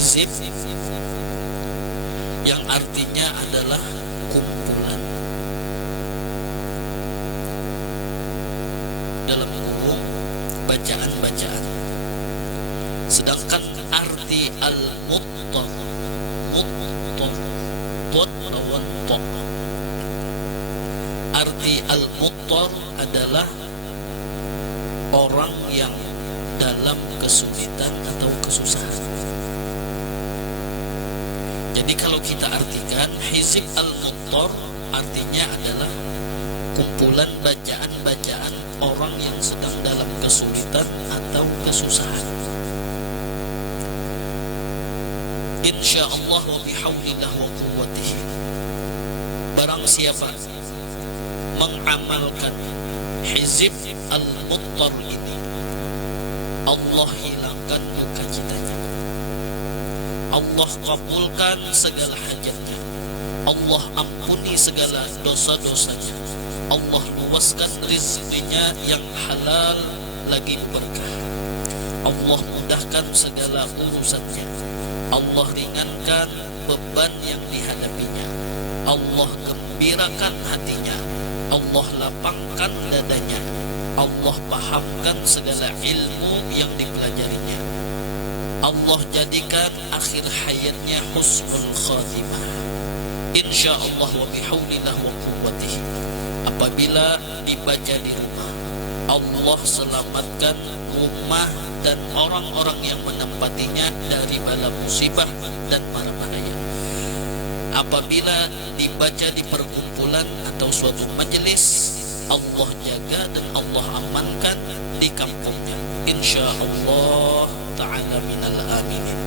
hizib yang artinya adalah kumpulan. Dalam kurung bacaan-bacaan. Sedangkan arti al-muttar, lawan ta. Arti al-muttar adalah orang yang dalam kesulitan atau kesusahan. Jadi kalau kita artikan hizib al-muttar artinya adalah kumpulan bacaan-bacaan orang yang sedang dalam kesulitan atau kesusahan. Insyaallah wa bihaulillah wa quwwatihi. Barang siapa mengamalkan hizib al-muttar ini, Allah hilangkan duka citanya, Allah kabulkan segala hajatnya, Allah ampuni segala dosa-dosanya, Allah luaskan rizkinya yang halal lagi berkah, Allah mudahkan segala urusannya, Allah ringankan beban yang dihadapinya, Allah gembirakan hatinya, Allah lapangkan dadanya, Allah pahamkan segala ilmu yang dipelajarinya, Allah jadikan akhir hayatnya husnul khatimah. Insyaallah wa bihaulillah wa quwwatihi. Apabila dibaca di rumah, Allah selamatkan rumah dan orang-orang yang menempatinya dari bala musibah dan mara bahaya. Apabila dibaca di perkumpulan atau suatu majelis, Allah jaga dan Allah amankan di kampungnya, insyaallah ta'ala minal aminin.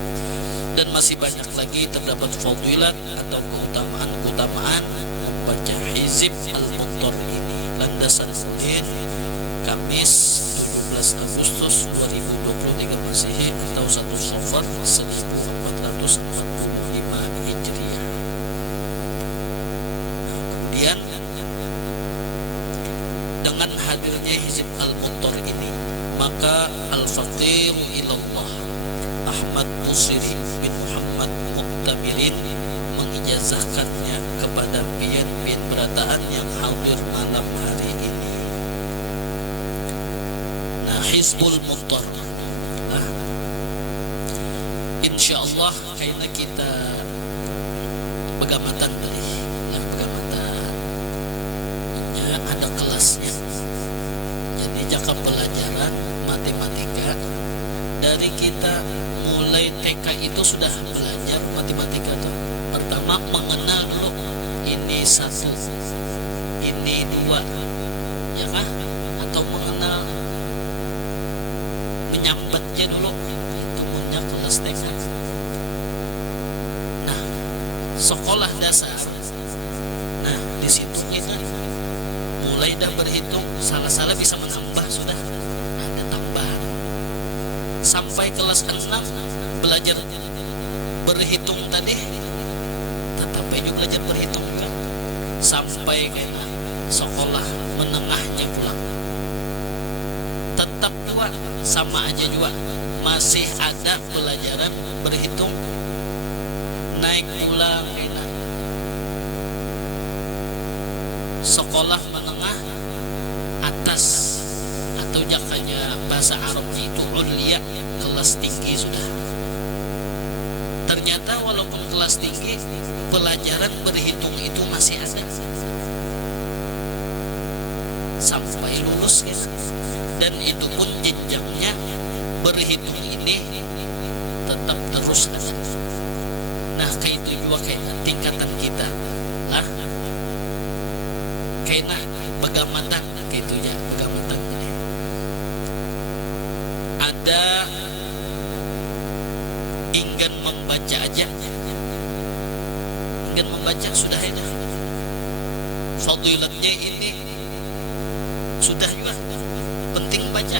Dan masih banyak lagi terdapat fadilat atau keutamaan-keutamaan membaca hizib al-muttar ini. Landasan Udin, Kamis 17 Agustus 2023 Masehi atau 1 Safar 1445 Hijriah. Kemudian dengan hadirnya hizib al-muttar ini, maka al-faqiru ilallah Ahmad Busiri bin Muhammad Muqtamirin mengijazahkannya kepada pian-pian berataan yang hadir malam hari ini. Nah, hizbul muttar, insyaallah kayaknya kita begamatan tadi, begamatan ya, ada kelasnya. Jadi jaka pelajaran matematika dari kita mulai TK itu sudah belajar matematika tuh. Pertama mengenal dulu ini satu, ini dua, ya kah? Atau mengenal menyambatnya dulu, itu punya kelas TK. Nah, sekolah dasar, nah di situ kita mulai dah berhitung, salah-salah bisa menambah sudah ada tambahan. Sampai kelas 6 belajar berhitung tadi, tetap juga belajar berhitung juga. Sampai ke sekolah menengahnya pulang, tetap juga sama aja juga, masih ada pelajaran berhitung. Naik pulang kena sekolah menengah atas atau jakanya bahasa Arabnya itu ulia, kelas tinggi sudah. Ternyata walaupun kelas tinggi, pelajaran berhitung itu masih ada sampai lulus gitu. Dan itu pun jenjangnya berhitung ini tetap terus ada. Nah kayak itu juga kayak tingkatan kita lah, kayak begamatan kayak itu ya, begamatan ini ada ingin membaca aja, ingin membaca sudah ada fadilatnya ini sudah juga, penting baca.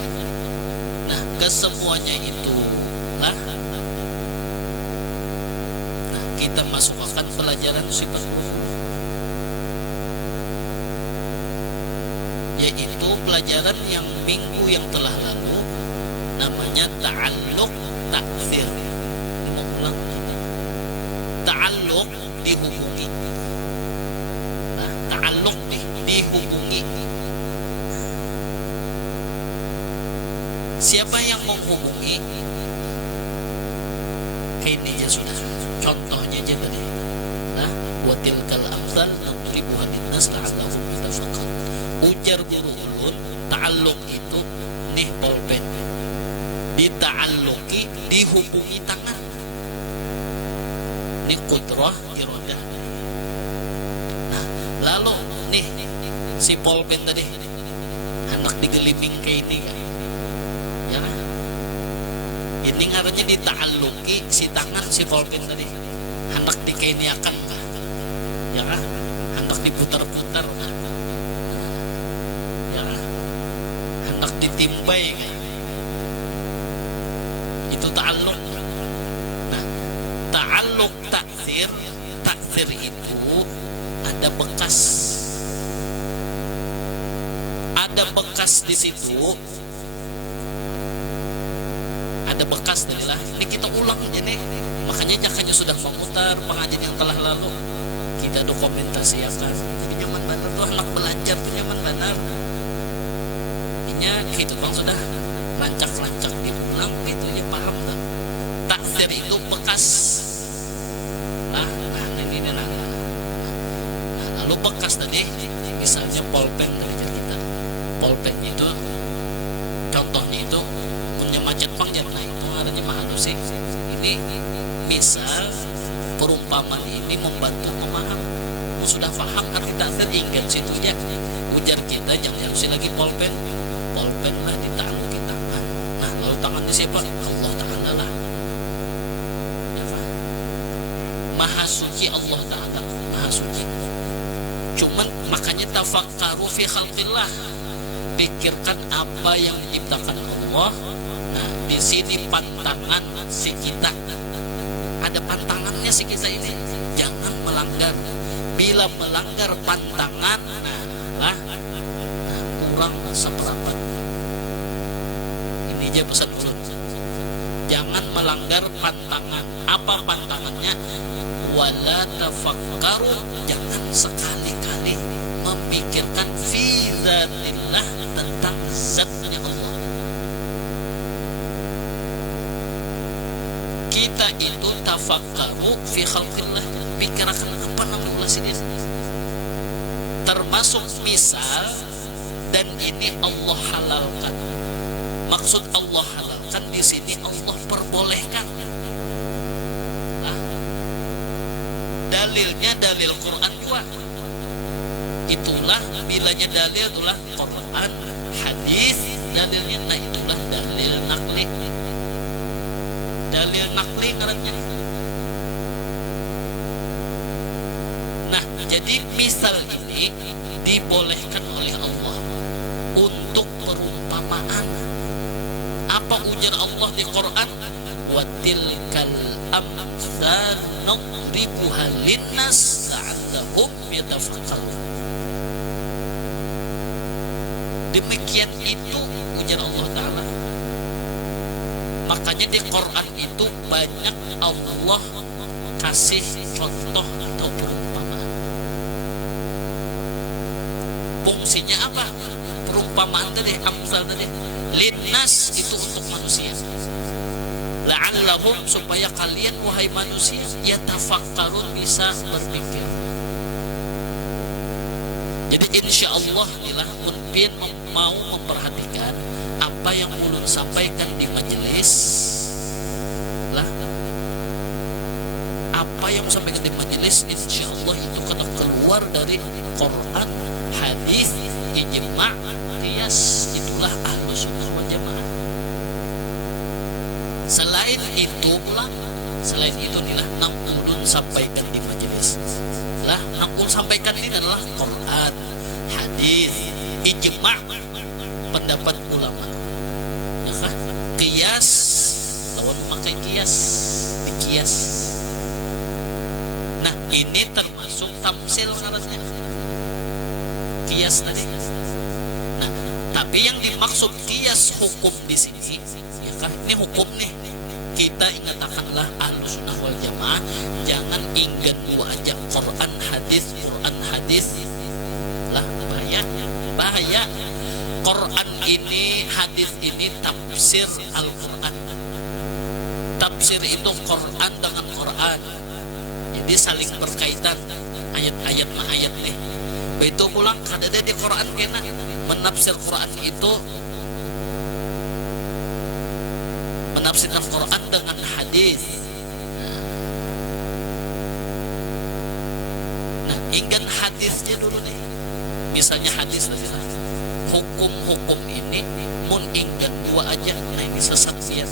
Nah kesemuanya itu lah, nah kita masukkan pelajaran sifat, yaitu pelajaran yang minggu yang telah lalu namanya ta'alluq ta'thir. Mau ulang menghubungi kayak ini aja sudah contohnya aja tadi. Nah, wa tilkal amsal nadribuha linnas la'allahum yatafakkarun. Ujar guru ulun, ta'alluq itu nih pulpen. Dita'alluqi dihubungi tangan. Ini qudrah iradah. Nah, lalu nih si pulpen tadi hendak digeliming kayak ini kan. Ya kan? Ini ngarannya dita'alluqi si tangan si pulpen tadi. Hendak dikainiakan kah? Ya kan? Hendak diputar-putar kah? Ya kan? Hendak ditimbai kah? Itu ta'alluq. Nah, ta'alluq taksir itu ada bekas. Ada bekas di situ. Ada bekas darilah. Ini kita ulang aja nih. Makanya jakanya sudah memutar pengajian yang telah lalu. Kita dokumentasikan. Jadi nyaman benar tuh anak belajar tuh nyaman benar. Ini gitu bang sudah lancak-lancak diulang gitu ya paham tak? Taksir itu bekas. Nah ini nah. Lalu bekas tadi misalnya pulpen dari kita. Pulpen itu contohnya itu punya macet pangjar, nah itu artinya mahal sih. Ini misal perumpamaan ini membantu memaham. Sudah paham arti taksir ingat situnya. Ujar kita jangan harus lagi pulpen lah dita'alluqi tangan. Nah lalu tangan di siapa? Allah Ta'ala lah. Ya kan? Maha suci Allah Ta'ala, maha suci. Cuman makanya tafakkaru fi khalqillah, pikirkan apa yang diciptakan Allah. Nah di sini pantangan si kita, ada pantangannya si kita ini, jangan melanggar. Bila melanggar pantangan, nah kurang seperempat. Ini aja pesan ulun, jangan melanggar pantangan. Apa pantangannya? Wala tafakkaru, jangan sekali-kali memikirkan fi zatillah, tentang zatnya Allah. Kita itu tafakkaru fi khalqillah, pikirkan apa namanya sini. Termasuk misal, dan ini Allah halalkan. Maksud Allah halalkan di sini Allah perbolehkan. Dalilnya dalil Quran juga. Itulah bilanya dalil itulah Quran, hadis, dalilnya nah itulah dalil nakli. Dalil nakli ngarannya. Nah, jadi misal ini dibolehkan oleh Allah untuk perumpamaan. Apa ujar Allah di Quran? Wa tilkal amsal nadribuha linnas la'allahum yatafakkarun. Demikian itu ujar Allah Ta'ala. Makanya di Quran itu banyak Allah kasih contoh atau perumpamaan. Fungsinya apa? Perumpamaan tadi, amsal tadi. Linnas itu untuk manusia. La'allahum, supaya kalian wahai manusia yatafakkarun, bisa berpikir. Jadi insya Allah inilah unpin mau memperhatikan apa yang ulun sampaikan di majelis lah. Apa yang sampaikan di majelis insya Allah itu kena keluar dari Quran, hadis, ijma', qiyas. Itulah ahlus sunnah wal jamaah. Selain itu ulang, selain itu inilah nang ulun sampaikan di majelis lah. Nang ulun sampaikan ini adalah Quran, hadis, ijma', pendapat ulama, ya kan? Qiyas, lawan memakai qiyas, diqiyas. Nah ini termasuk tamsil syaratnya, qiyas tadi. Nah tapi yang dimaksud qiyas hukum di sini, ya kan? Ini hukum nih. Kita ingatkanlah ahlus sunnah wal jamaah, jangan ingin gua ajak Quran hadis lah, bahaya. Quran ini, hadis ini tafsir Al-Quran. Tafsir itu Quran dengan Quran, jadi saling berkaitan ayat-ayat ma ayat nih. Begitu pulang kada ada di Quran kena menafsir Quran itu, menafsirkan Quran dengan hadis. Nah, ingat hadisnya dulu nih. Misalnya hadis tadi lah, hukum-hukum ini mun ingat dua aja, nah ini sesat dia.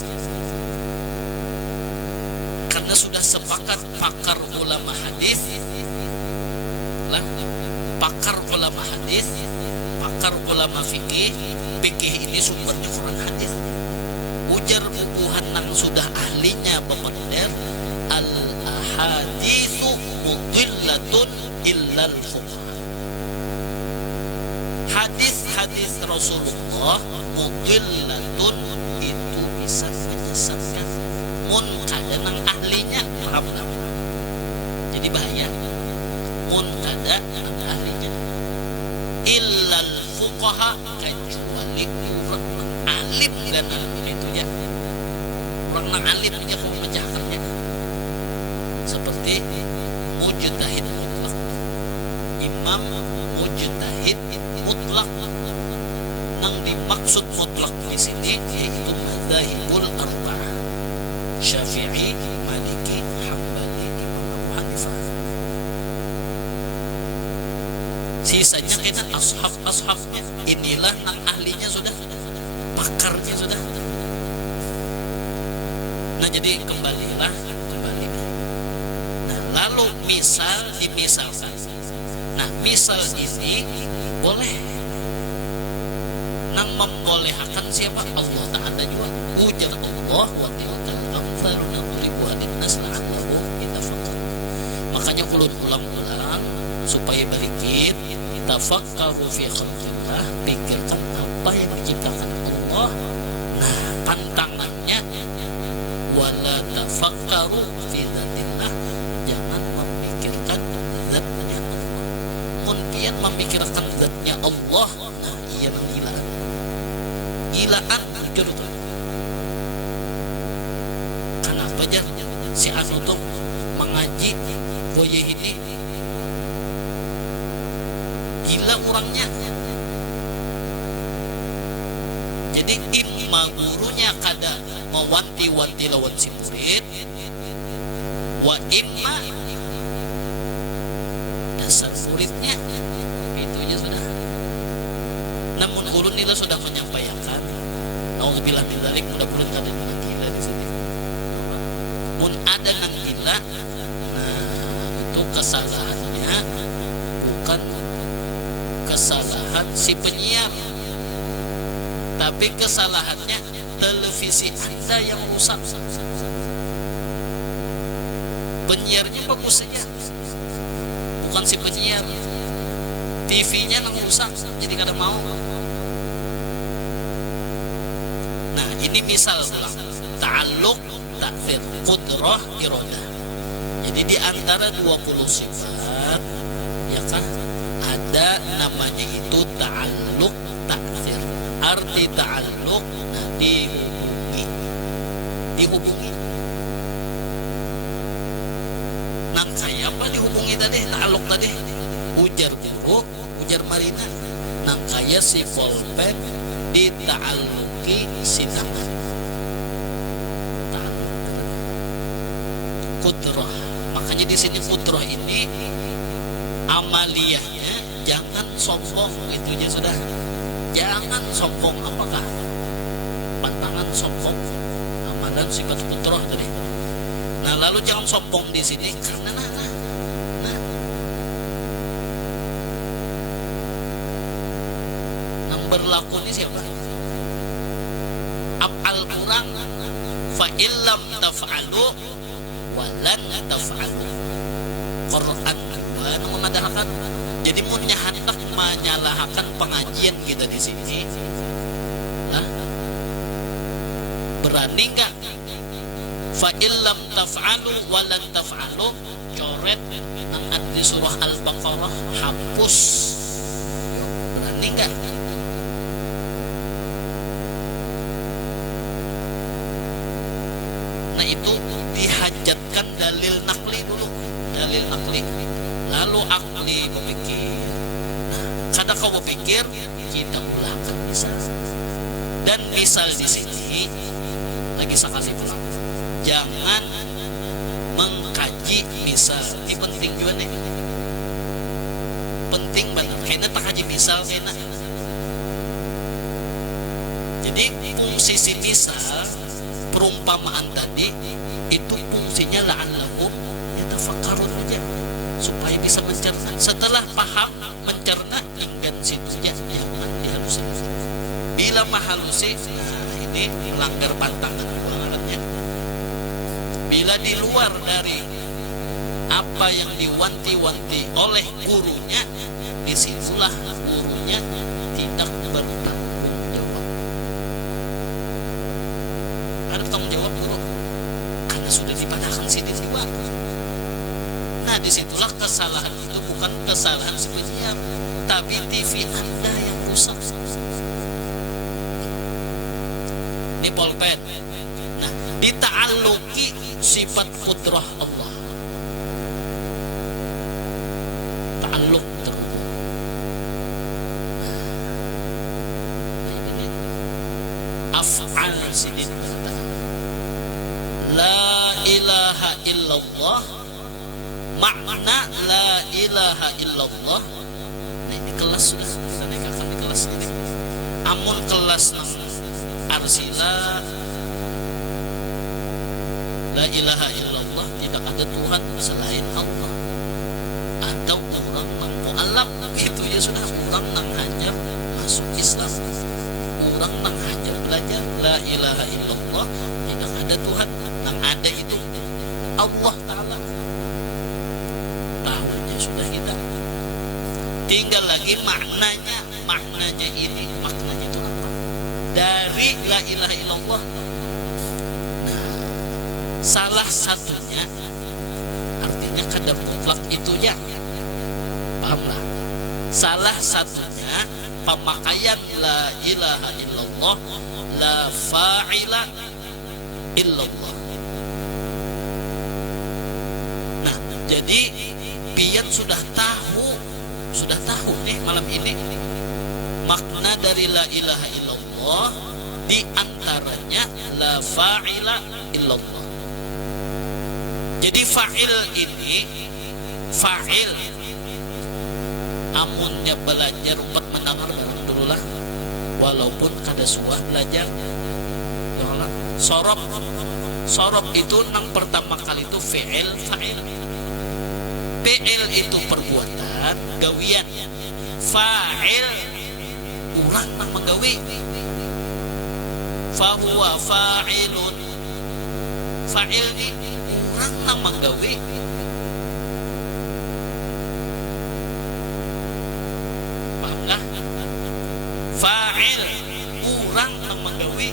Karena sudah sepakat pakar ulama hadis lah, pakar ulama hadis, pakar ulama fikih ini sumbernya Quran hadis. Ujar bubuhan nang sudah ahlinya bener, al ahaditsu mudillatun illal fuqaha. Hadis-hadis Rasulullah mudillatun itu bisa menyesatkan mun kada nang ahlinya, paham tak? Jadi bahaya mun kada nang ahlinya. Illal fuqaha, kecuali orang nang alim dan itu ya, orang nang alim dia kok memecahkannya. Seperti mujtahid mutlak, imam mujtahid mutlak. Nang dimaksud mutlak di sini yaitu madzhabul arba'ah, Syafi'i, Maliki, Hambali, Imam Abu Hanifah. Sisanya kita ashab-ashabnya, inilah nang ahlinya sudah, pakarnya sudah. Nah jadi kembali. Nah lalu dimisalkan. Nah misal ini boleh nang membolehkan siapa? Allah Ta'ala juga. Ujar Allah wa tilkal amthalu nadribuha linnas la'allahum yatafakkarun. Makanya ulang-ulang supaya balikin tafakkaru fi khalqillah, pikirkan apa yang diciptakan Allah. Nah pantangannya wala tafakkaru fi dzatillah, jangan memikirkan zatnya Allah. Mungkin memikirkan zatnya Allah, nah iya gilaan jujur tuh. Kenapa aja si anu tuh mengaji boye ini gila orangnya. Jadi imma gurunya kada mewanti-wanti lawan si murid, wa imma dasar muridnya itu aja sudah. Namun guru nila sudah menyampaikan, nauzubillah min dzalik, mudah-mudahan kada nang gila di sini. Mun ada nang gila, nah itu kesalahannya bukan kesalahan si penyiar, tapi kesalahannya televisi Anda yang rusak. Penyiarnya bagus saja, bukan si penyiar. TV-nya nang rusak, jadi kada mau. Nah ini misal ta'alluq, ta'thir, qudrah, iradah. Jadi di antara 20 sifat ya kan ada namanya itu ta'alluq, ta'thir. Arti ta'alluq, nah, dihubungi. Nang kayak apa dihubungi tadi? Ta'alluq tadi ujar guru, ujar Marina. Nang kaya si pulpen dita'alluqi si tangan. Qudrah. Makanya di sini qudrah ini amaliyahnya jangan sombong, itu aja sudah. Jangan sombong. Apakah pantangan sombong? Amalan sifat qudrah tadi. Nah lalu jangan sombong di sini karena berlaku ini siapa? Af'al kurang, fa illam taf'alu walan taf'alu. Quran kedua mengadakan. Jadi punya hendak menyalahkan pengajian kita di sini. Nah, berani enggak? Fa illam taf'alu walan taf'alu, coret nang di surah Al-Baqarah, hapus. Berani enggak? jadikan dalil nakli dulu, dalil nakli, lalu akli berpikir. Nah, kada kau berpikir, kita ulangkan misal. Dan misal di sini lagi sekali pulang, jangan mengkaji misal. Ini penting juga nih, penting banget. Kayaknya tak kaji misal kayaknya. Jadi fungsi si misal perumpamaan tadi itu fungsinya la'allahum yatafakkarun aja, supaya bisa mencerna. Setelah paham mencerna, tinggal situ aja, jangan dihalusin. Bila mahalusi, nah ini melanggar pantangan pengarannya. Bila di luar dari apa yang diwanti-wanti oleh gurunya, disitulah gurunya tidak bertanggung jawab. Ada tanggung jawab guru karena sudah dipadahkan sini jiwa. Nah disitulah kesalahan itu bukan kesalahan si penyiar, tapi TV Anda yang rusak. Ini pulpen. Nah dita'alluki sifat kudrah Allah, ta'alluq terhubung. Nah ini af'al sidin. La ilaha illallah, makna la ilaha illallah. Nah ini kelas sudah kita naikkan di kelas ini. Amun kelas nang arsila la ilaha illallah, tidak ada Tuhan selain Allah. Atau orang nang mu'alaf, itu ya sudah orang nang hajar masuk Islam, orang nang hajar belajar la ilaha illallah, tidak ada Tuhan. Yang ada itu Allah Ta'ala. Tahunya sudah kita. Tinggal lagi maknanya. Maknanya ini, maknanya itu apa? Dari la ilaha illallah. Nah, salah satunya artinya kada mutlak itu ya. Pahamlah? Salah satunya pemakaian la ilaha illallah, la fa'ila illallah. Nah, jadi pian sudah tahu nih malam ini makna dari la ilaha illallah, di antaranya la fa'ila illallah. Jadi fa'il ini, fa'il amunnya belajar upat mendengar dulu lah, walaupun kada suah belajar. Sorob itu nang pertama kali itu fi'il, fa'il. Fi'il itu perbuatan, gawian. Fa'il orang nang menggawi. Fahuwa fa'ilun. Fa'il ni orang nang menggawi. Paham kah? Fa'il orang nang menggawi.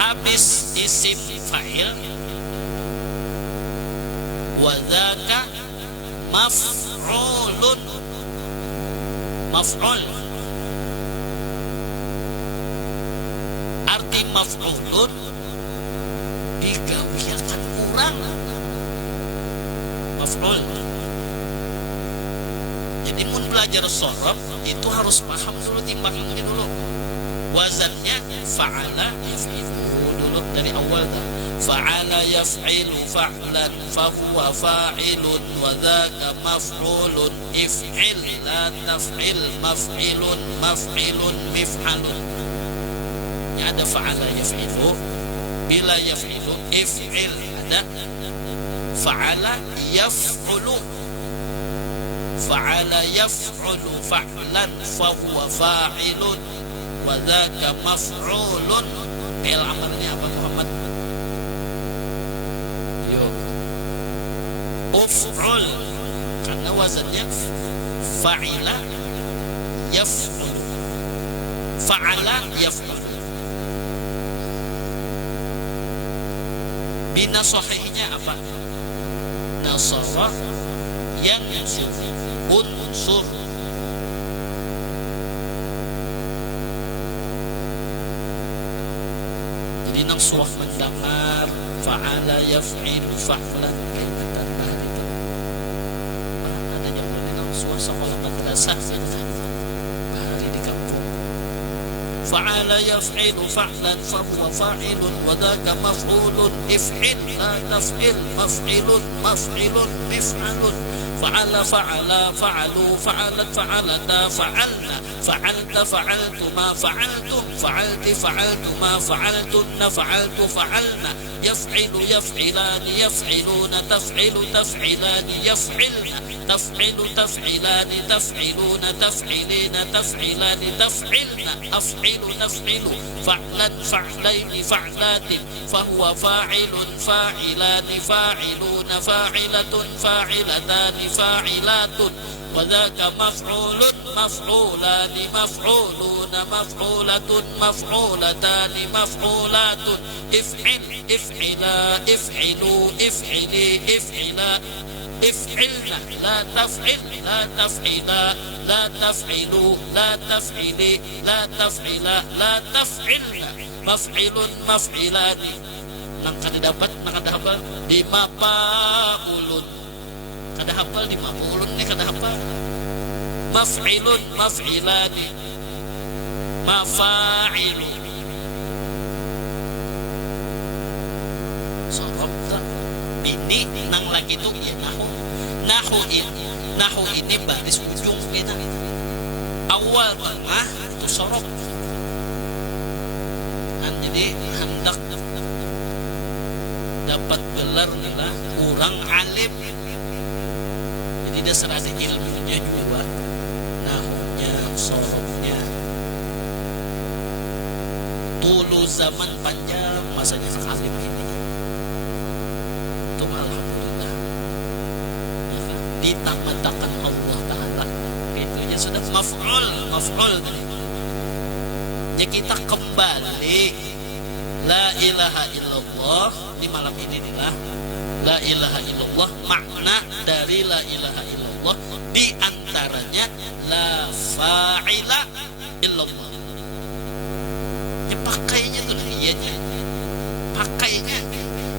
Habis isim fa'il, wa dzaka maf'ulun. Maf'ul, arti maf'ulun digawiakan orang. Maf'ul. Jadi mun belajar sorof itu harus paham dulu timbangnya dulu. Wazannya fa'ala yaf'ilu dulu dari awal dah. Fa'ala yaf'ilu fa'lan fahuwa fa'ilun wa dzaka maf'ulun. If'il la taf'il maf'ilun maf'ilun mif'alun. Ya ada fa'ala yaf'ilu, bila yaf'ilu if'il ada. Fa'ala yaf'ulu, fa'ala yaf'ulu fa'lan fahuwa fa'ilun wa dzaka maf'ulun. Fi'il amalnya apa Muhammad? Yo. Uf'ul, karena wazannya fa'ila yaf'ul, fa'ala yaf'ul. Bina sahihnya apa? Nasara yansur, unsur. Jadi nang suah mendengar, fa'ala yaf'ilu fa'lan kaitatan bahari itu. Ada yang boleh suah sekolah madrasah bahari di kampung. Fa'ala yaf'ilu fa'lan fahuwa fa'ilun wa dhaka maf'ulun if'il la taf'il maf'ilun maf'ilun mif'alun. فعل فعل فعلوا فعلت فعلتا فعلنا فعلت فعلتما فعلتم فعلت فعلتما فعلتن فعلت فعلنا يفعل يفعلان يفعلون تفعل تفعلان يفعلن تفعل تفعلان تفعلون تفعلين تفعلان تفعلن أفعل نفعل فعلا فعلين فعلات فهو فاعل فاعلان فاعلون فاعلة فاعلتان فاعلات وذاك مفعول مفعولان مفعولون مفعولة مفعولتان مفعولات افعل افعلا افعلوا افعلي افعلا افعلنا لا تفعل لا تفعلا لا تفعلوا لا تفعلي لا تفعلا لا تفعلنا مفعل مفعلان nang kada dapat nang kada hafal di mapaulun kada hafal di mapaulun ni kada hafal maf'ilun maf'ilani mafa'ilun sorok tak ini nang lagi tu ya nahu ini baris ujung kita awal tengah itu sorok jadi hendak dapat gelar adalah orang alim. Jadi dasar ada ilmunya juga, nahunya, sorofnya. Dulu zaman panjang masanya alim ini. Itu alhamdulillah. Ditamatkan Allah Taala. Itunya sudah maf'ul. Ya kita kembali. La ilaha illallah di malam ini inilah la ilaha illallah, makna dari la ilaha illallah di antaranya la fa'ila illallah. Ya pakainya tuh iyanya. Pakainya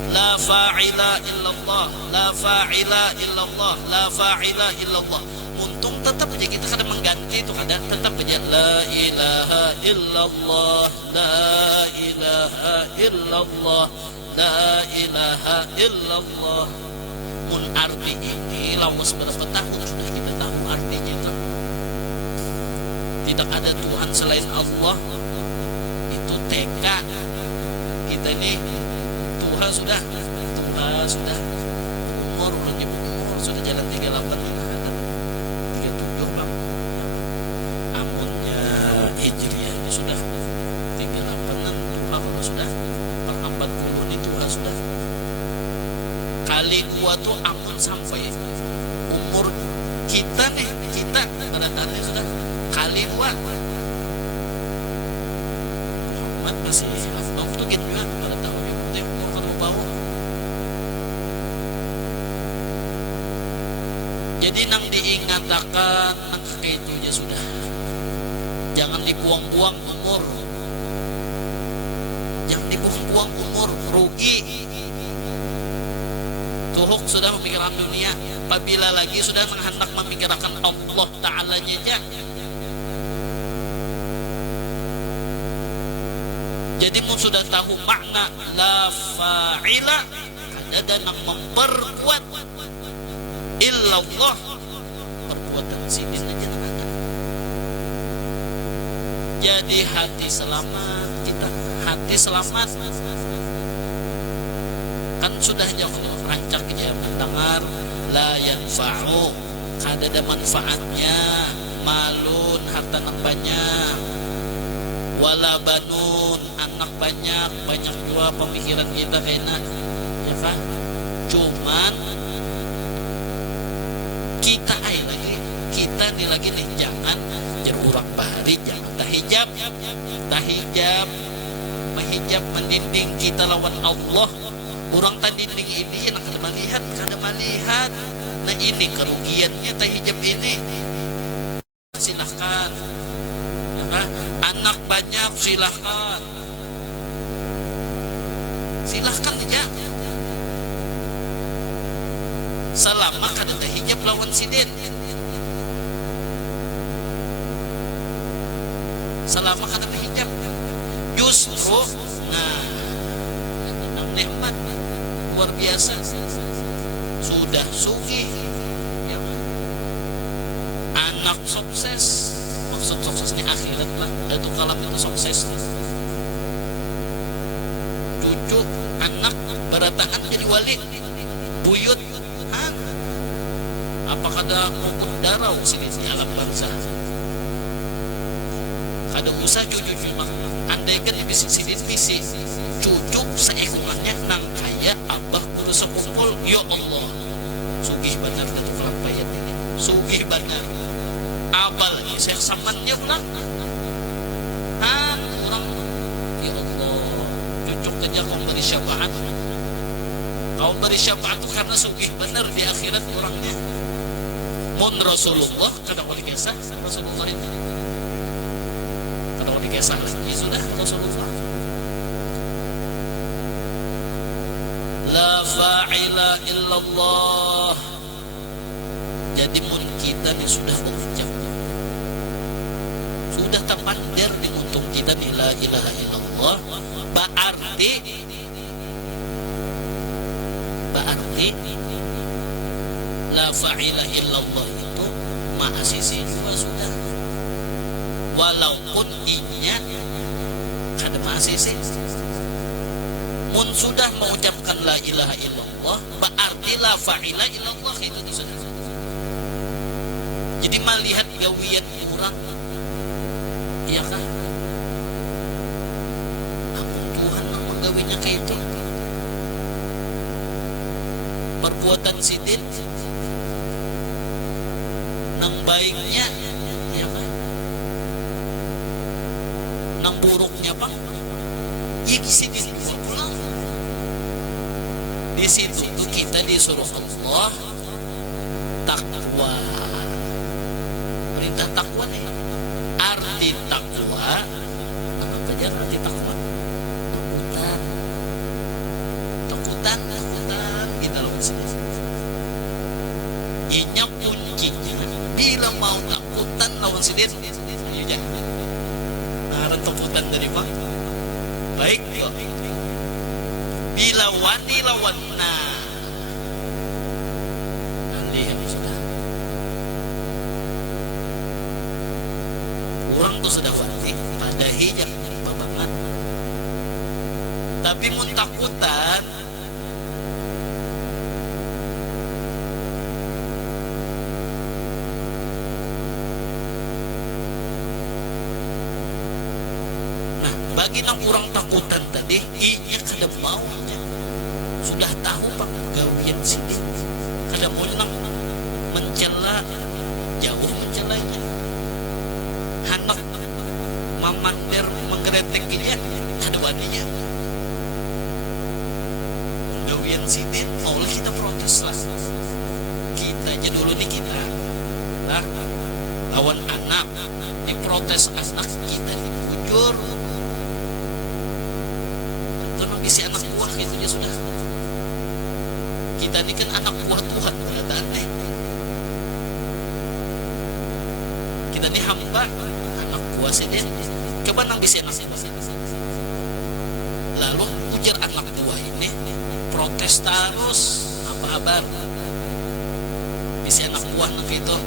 la fa'ila illallah, la fa'ila illallah, la fa'ila illallah. Untung tetap aja kita kadang mengganti itu kadang tetap aja la ilaha illallah, la ilaha illallah, la ilaha illallah. Mun arti ini lawas berapa tahun sudah kita tahu artinya itu. Tidak ada Tuhan selain Allah. Itu TK kita ini Tuhan sudah umur sudah jalan 38 Hijriah ini sudah 38an Tuhan sudah 40 ini Tuhan sudah kali 2 tuh amun sampai umur kita nih kita tanda-tanda sudah kali 2 Muhammad masih afdal tuh gitu juga pada tahun itu umur kan bau. Jadi nang diingatakan nang kayak itu aja sudah. Jangan dibuang-buang umur. Jangan dibuang-buang umur, rugi. Tuhuk sudah memikirkan dunia, apabila lagi sudah hendak memikirkan Allah Ta'ala saja. Jadi mun sudah tahu makna la fa'ila, ada yang memperkuat illallah, perbuatan sidin aja ada. Jadi hati selamat kita, hati selamat kan sudah jauh rancak dia mendengar la yanfa'u, kada ada manfaatnya malun harta anak banyak, wala banun anak banyak juga pemikiran kita kayaknya ya kan. Cuman kita nih lagi nih jangan jerurak bahari, jangan tahijab mendinding kita lawan Allah. Orang tandinding ini yang kada melihat. Nah ini kerugiannya tahijab ini. Silahkan anak banyak silahkan, silahkan aja. Selama kada hijab lawan sidin. Selama kada hijab. Justru nah nikmat luar biasa. Sudah sugih ya, anak sukses. Maksud suksesnya akhirat lah. Itu kalam itu sukses. Cucu, anak berataan jadi wali. Buyut, apakah ada maupun darah sini di alam bangsa. Kada usah cucu cuma andaikan bisik sidin bisik cucu seekorannya nang kaya abah kudu sekumpul. Ya Allah, sugih benar Datuk Lampayat ini, sugih benar. Apalagi saya samannya pulang orang, ya Allah, cucuk aja kau beri syafaat. Kau beri syafaat itu karena sugih benar di akhirat orangnya. Mun Rasulullah kada boleh kisah Rasulullah itu kada boleh kisah lagi sudah Rasulullah. La fa'ila illallah. Jadi mun kita ni sudah berucap, sudah terpandar di untung kita ni la ilaha illallah, berarti la fa'ila illallah itu ma'asisi juga sudah. Walaupun inya kada ma'asisi. Mun sudah mengucapkan la ilaha illallah, berarti la fa'ila illallah itu sudah. Jadi melihat gawian orang, iya kan? Ampun Tuhan yang menggawinya kayak itu. Perbuatan sidin, nang baiknya, iya kan? Nang buruknya pak, ya sidin pulang. Di situ tuh kita disuruh Allah takwa. Perintah takwa nih. Arti takwa apa aja arti takwa? Takutan kita lawan sini. Inya kuncinya bila mau takutan lawan sini. Ayo jangan. Nah, takutan dari mana? Baik yo. Bila wani lawan lihat sudah. Orang tu sudah wati pada hijab babangan. Tapi mun takutan bagi nang kurang takutan tadi, inya kada mau sudah tahu pak gawian sini, kada mau nang mencela jauh mencelanya, anak mamander menggeretek dia, kada waninya gawian sini, oleh kita protes lah, kita aja dulu nih kita, nah lawan anak diprotes anak kita dibujur. Bisa anak buah gitu dia sudah. Kita ini kan anak buah Tuhan perkataan nih. Kita ini hamba anak buah sini. Coba nang bisa anak buah. Lalu ujar anak buah ini protes terus apa kabar? Bisa anak buah nang gitu.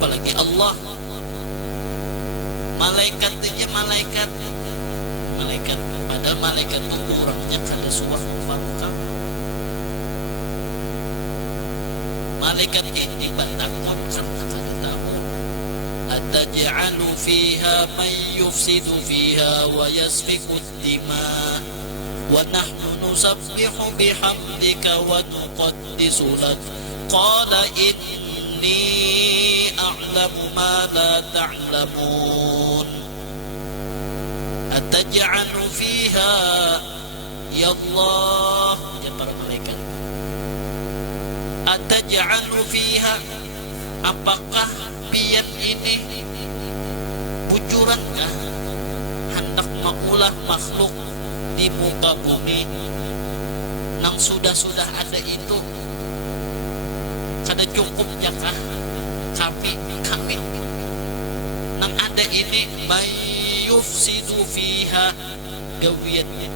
Apalagi Allah, malaikat aja malaikat, padahal malaikat itu kurangnya kada suatu barokah. Malaikat ini bertakwa karena kada tahu. Ataj'alu fiha man yufsidu fiha wa yasfiku ad-dima wa nahnu nusabbihu bihamdika wa nuqaddisu lak. Qala inni a'lamu ma la ta'lamun. Ataj'alu fiha ya Allah, ya para malaikat. Ataj'alu fiha, apakah pian ini bujurankah hendak maulah makhluk di muka bumi nang sudah ada itu kada cukup jakah kami nang ada ini mayufsidu fiha gawiatnya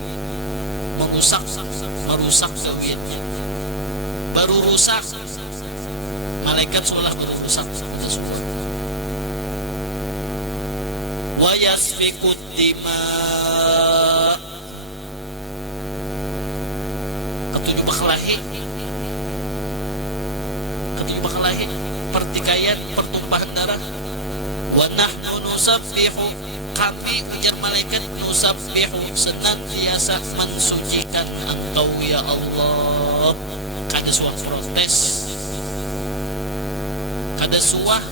merusak gawiatnya baru rusak malaikat seolah baru rusak semua wa yasfikud dima ketujuh bakalahi pertikaian pertumpahan darah wa nahnu nusabbihu kami ujar malaikat nusabbihu senantiasa mensucikan engkau ya Allah kada suah protes kada suah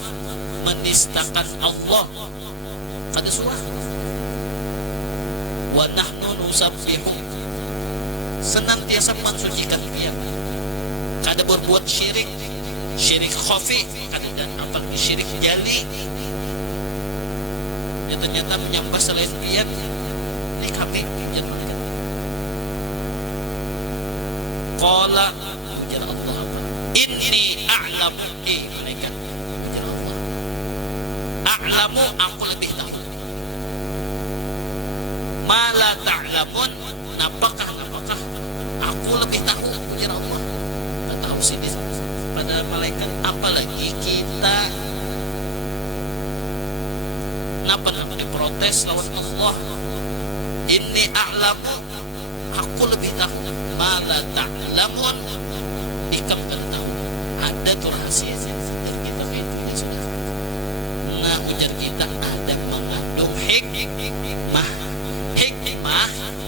menistakan Allah kada suah wa nahnu nusabbihu senantiasa mensucikan dia kada berbuat syirik khafi kada dan apalagi syirik jali ya ternyata menyembah selain dia ini kami ujar malaikat qala ujar Allah apa inni a'lamu malaikat ujar Allah a'lamu aku lebih tahu ma la ta'lamun napakah aku lebih tahu ujar Allah tak tahu sini pada malaikat apalagi kita kenapa diprotes lawan Allah inni a'lamu aku lebih tahu ma la ta'lamun ikam kada tahu ada tuh rahasia dari kita kayak itu ya sudah nah ujar kita ada mengandung hikmah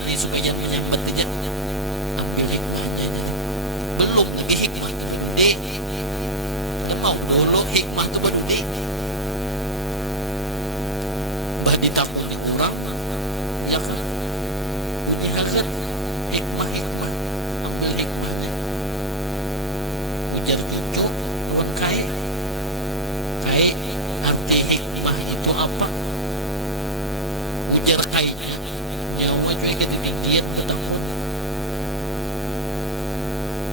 ini supaya menyambat aja ambil hikmahnya aja belum lagi hikmah itu gede kita mau dulu hikmah itu baru gede bah ditanggung di kurang ya kan bunyi akan hikmah ambil hikmahnya ujar cucu tuan kai arti hikmah itu apa ujar kainya nyawa juga ketinggian bertakut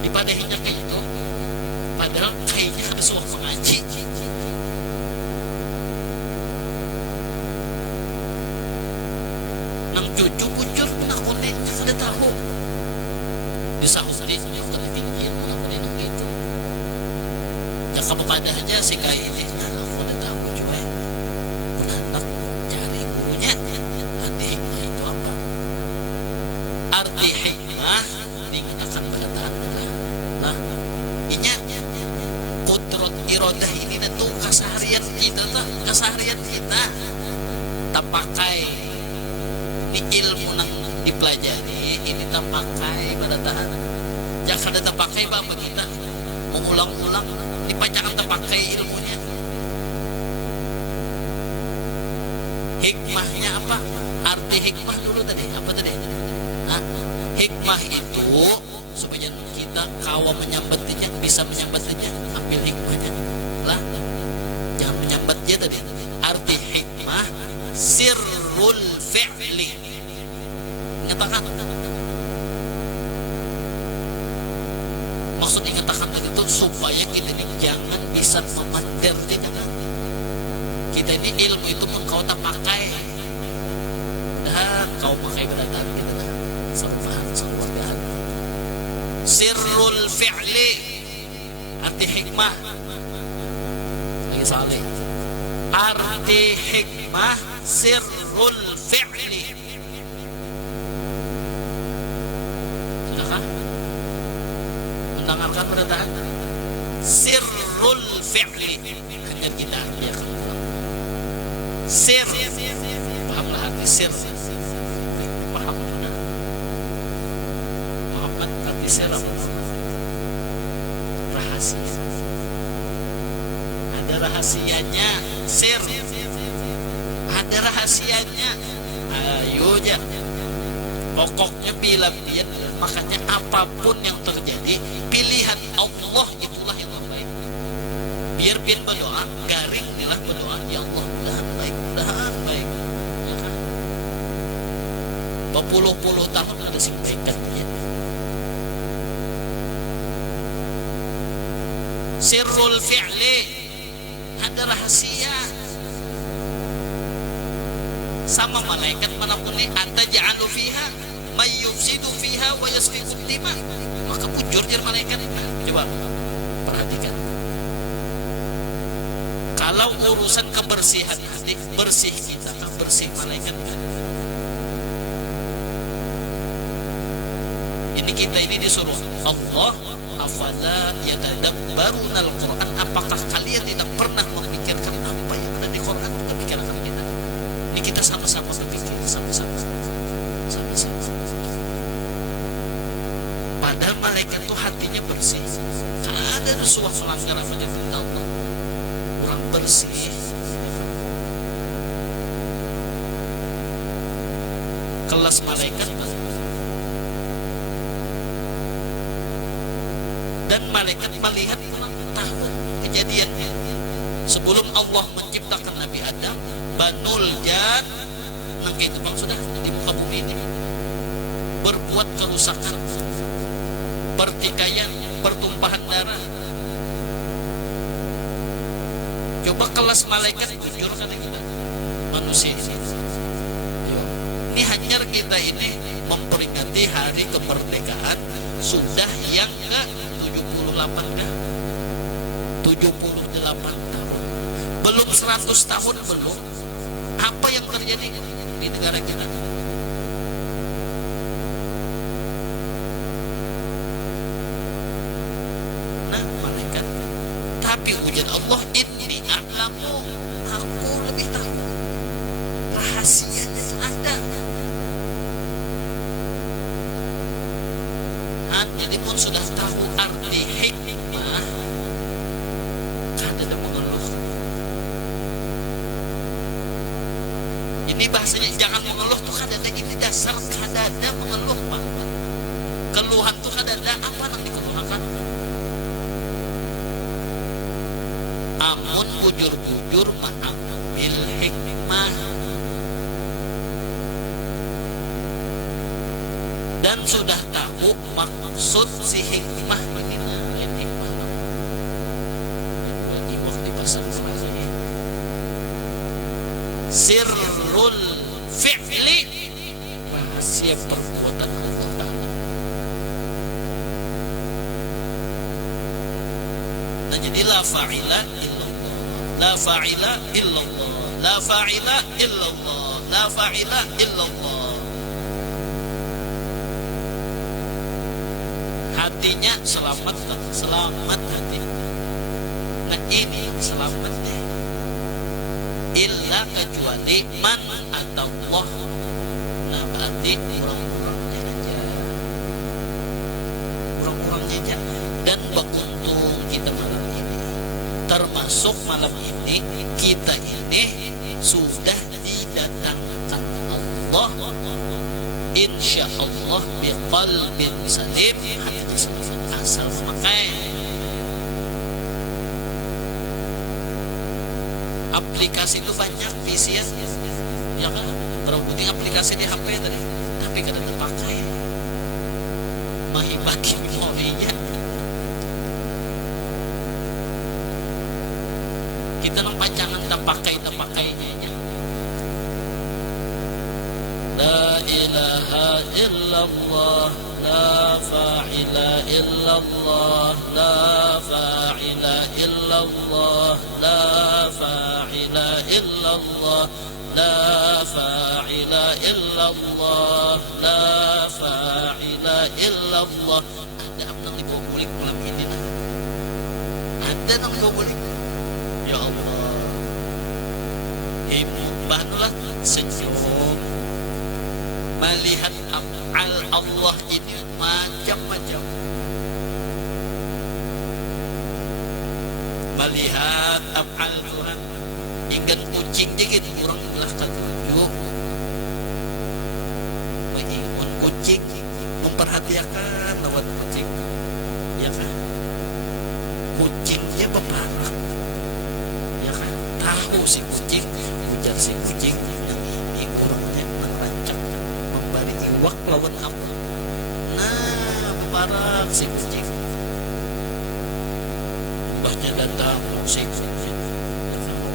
dipadahinya kayak itu padahal kayaknya ada suara mengaji nang cucu kucur nakutin sudah tahu disahuri yang ketinggian nakutin nang itu jaka pepadahnya si kaya ini aku udah tahu juga menanak cari gurunya arti hikmah itu apa arti hikmah dikatakan berataan lah inya kudrat iradah ini tuh keseharian kita tak pakai ini ilmu nang dipelajari ini tak pakai berataan jangan ada tak pakai bapak kita mengulang-ulang dipacakan tak pakai ilmunya hikmahnya apa arti hikmah dulu tadi apa tadi hikmah itu supaya kita kawan menyambatinya bisa menyambatinya ambil hikmahnya lah jangan menyambatnya tadi arti hikmah sirrul fi'li ngatakan maksud ingatakan itu supaya kita ini jangan bisa memandar kita ini ilmu itu pun kau tak pakai dan kau pakai berataan kita serupahan sirrul fi'li arti hikmah lagi salih arti hikmah sirrul fi'li sudahkah mendengarkan berataan sirrul fi'li hanya kita ya sir pahamlah arti sir paham sudah Muhammad arti sir rahasia ada rahasianya sir ada rahasianya ayo aja pokoknya bilang dia makanya apapun yang terjadi pilihan Allah itulah yang terbaik biar pian berdoa garing inilah berdoa ya Allah mudahan baik berpuluh-puluh tahun ada sampaikannya. Sirrul fi'li, ada rahasia sama malaikat manapun ini. Ataj'alu fiha may yufsidu fiha wa yasfiku dima, maka bujur jadi malaikat. Coba perhatikan, kalau urusan kebersihan hati, bersih kita, bersih malaikat kan? Ini kita ini disuruh Allah, afala yatadabbaruna al-Quran, apakah kalian tidak pernah memikirkan apa yang ada di Quran? Memikirkan kita. Ini kita sama-sama berpikir, sama-sama. Padahal malaikat itu hatinya bersih. Ada suatu melanggar apa yang Allah, kurang bersih. Kelas malaikat, dan malaikat melihat tahu kejadiannya sebelum Allah menciptakan Nabi Adam. Banul Jan nang itu bang sudah di muka bumi ini berbuat kerusakan, pertikaian, pertumpahan darah. Coba kelas malaikat jujur kata kita manusia ini. Ini hanya kita ini memperingati hari kemerdekaan sudah yang ke 78 dah. 78 tahun. Belum 100 tahun belum. Apa yang terjadi di negara kita? Nah, malaikat. Tapi ujian Allah, inni a'lamu, aku lebih tahu. Rahasianya itu ada. Jadi pun sudah tahu arti hikmah, kan ada mengeluh. Ini bahasanya jangan mengeluh tuh kan ada, ini dasar kadada mengeluh Pak. Keluhan tuh kadada apa yang dikeluhkan? Amun bujur-bujur mengambil hikmah. Dan sudah tahu maksud si hikmah ini, lain hikmah di waktu pasang frase sirrul fi'li, rahasia perbuatan Allah. Nah jadi la fa'ila illallah, la fa'ila illallah, la fa'ila illallah, la fa'ila illallah. Hatinya selamat, selamat hati. Nah ini selamatnya. Illa kecuali man atallah. Nah berarti orang-orangnya aja. Orang-orangnya aja. Dan beruntung kita malam ini. Termasuk malam ini kita ini sudah didatangkan Allah. Insya Allah biqalbin salim, hati asal memakai. Aplikasi itu banyak, VCS ya kan, terbukti aplikasi di HP tadi, tapi kadang terpakai mahibaki memorinya. Kita nampak jangan terpakainya. La ilaha illallah, la fa'ila illallah, la fa'ila illallah, la fa'ila illallah, la fa'ila illallah, la fa'ila illallah. Ada apa yang dibobolik malam ini? Ada yang dibobolik. Ya Allah, ibu banulah senyum melihat af'al Allah ini macam-macam. Melihat af'al Tuhan, ingin kucing dikit kurang belah ketujuh. Mengingun kucing, memperhatikan lewat kucing, ya kan? Kucingnya beparak, ya kan? Tahu si kucing, ujar si kucing yang ini burungnya merancang membari juak lawan apa. Nah, mubarak si kucing. Mbahnya datang, si kucing.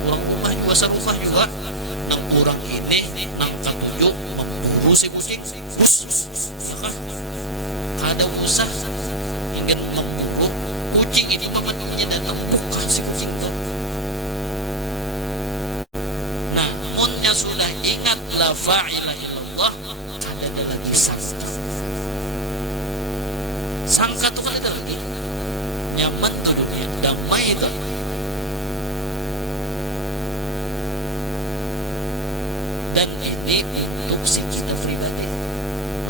Orang rumah juga serumah juga. Nang orang ini, nang ketujuh, memburu si kucing. Bus, kada usah ingin memburu kucing ini memenuhnya dan membuka si kucing itu. Nah, munnya sudah ingat la fa'ila illallah, kada ada lagi sangka. Sangka itu kan ada lagi nyaman tuh dunia, damai itu. Dan ini untuk si kita pribadi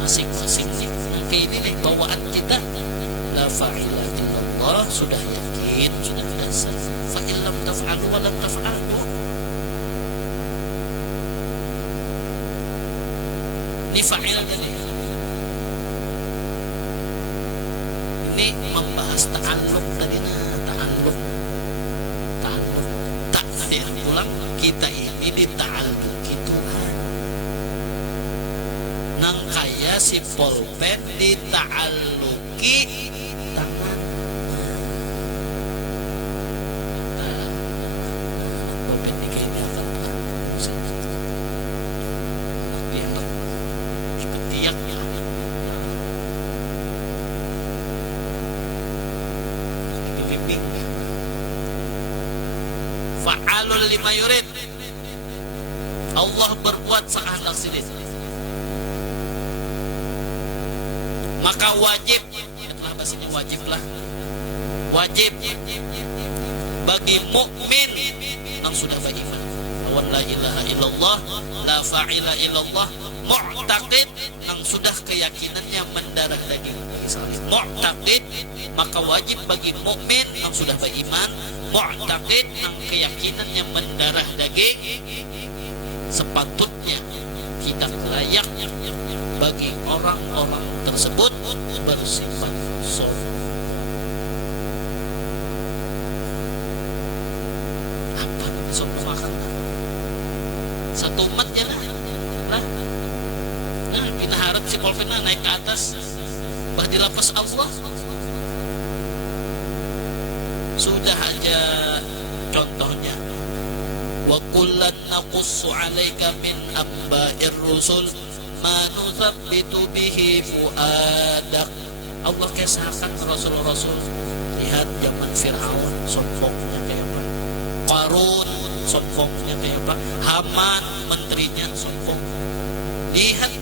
masing-masing kayak ini nih bawaan kita. La fa'ila illallah, sudah yakin, sudah dasar. Fa'illam taf'alu wa lam taf'alu. Ini fa'il tadi. Ini membahas ta'alluq tadi. Ta'alluq tak ada pulang. Kita ini dita'alluqi Tuhan. Nang kaya si pulpen dita'alluqi tangan. Pulpen ini kayaknya akan biar ketiak ya. Dibimbing. Fa'alul lima yurid. Allah berbuat sekehendak sendiri. Maka wajib, itulah bahasanya wajib lah. Wajib bagi mukmin yang sudah beriman. Wa la ilaha illallah, la fa'ila illallah, mu'taqid yang sudah keyakinannya mendarah daging. Mu'taqid, maka wajib bagi mukmin yang sudah beriman, mu'taqid yang keyakinannya mendarah daging, sepatutnya kita layak bagi orang-orang tersebut bersifat sombong. Apa sombong akan? Satu umat ya lah. Nah, kita harap si polpena naik ke atas, bah dilapas Allah. Sudah aja contohnya. Wa kullan naqussu 'alaika min amba'ir rusul ma nuthabbitu bihi fuadak. Allah kisahkan Rasul-Rasul. Lihat zaman Fir'aun, sombongnya kayak apa. Qarun, sombongnya kayak apa. Haman, menterinya sombong. Lihat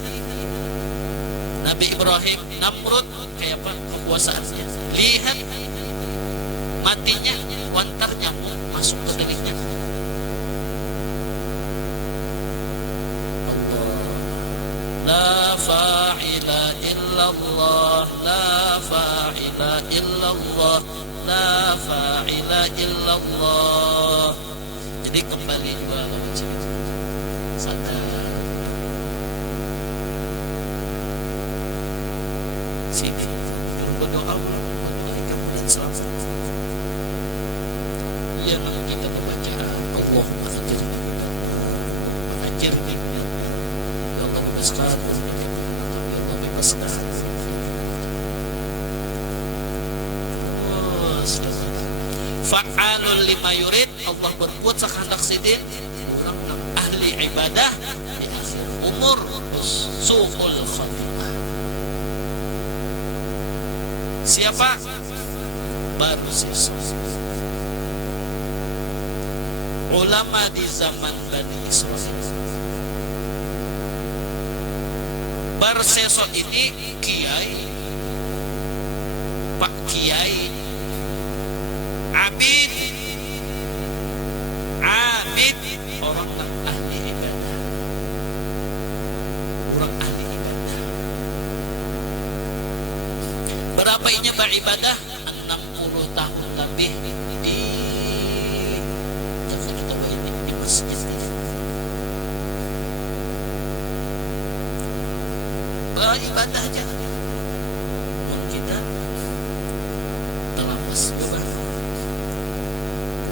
Nabi Ibrahim, Namrud, kayak apa kekuasaannya. Lihat matinya, wantar nyamuk masuk ke telinganya. La fa'ila illallah, la fa'ila illallah, la fa'ila illallah. Jadi kembali juga lawan sini. Sadar. Sini. Berdoa ulang, berdoa kamu dan selamat. Ya, kita membaca Allah mengajarkan. Sekarang Allah bebaskan. Fa'alul lima yurid, Allah berbuat sekehendak sidin. Orang ahli ibadah di akhir umur su'ul khatimah. Siapa? Baru siswa ulama di zaman Bani Israil. Barsesok ini kiai, pak kiai, abid, orang ahli ibadah, orang ahli ibadah. Berapa ini beribadah? 60 tahun lebih di Jakarta ini, di masjid ini. Beribadah aja. Kita terlepas juga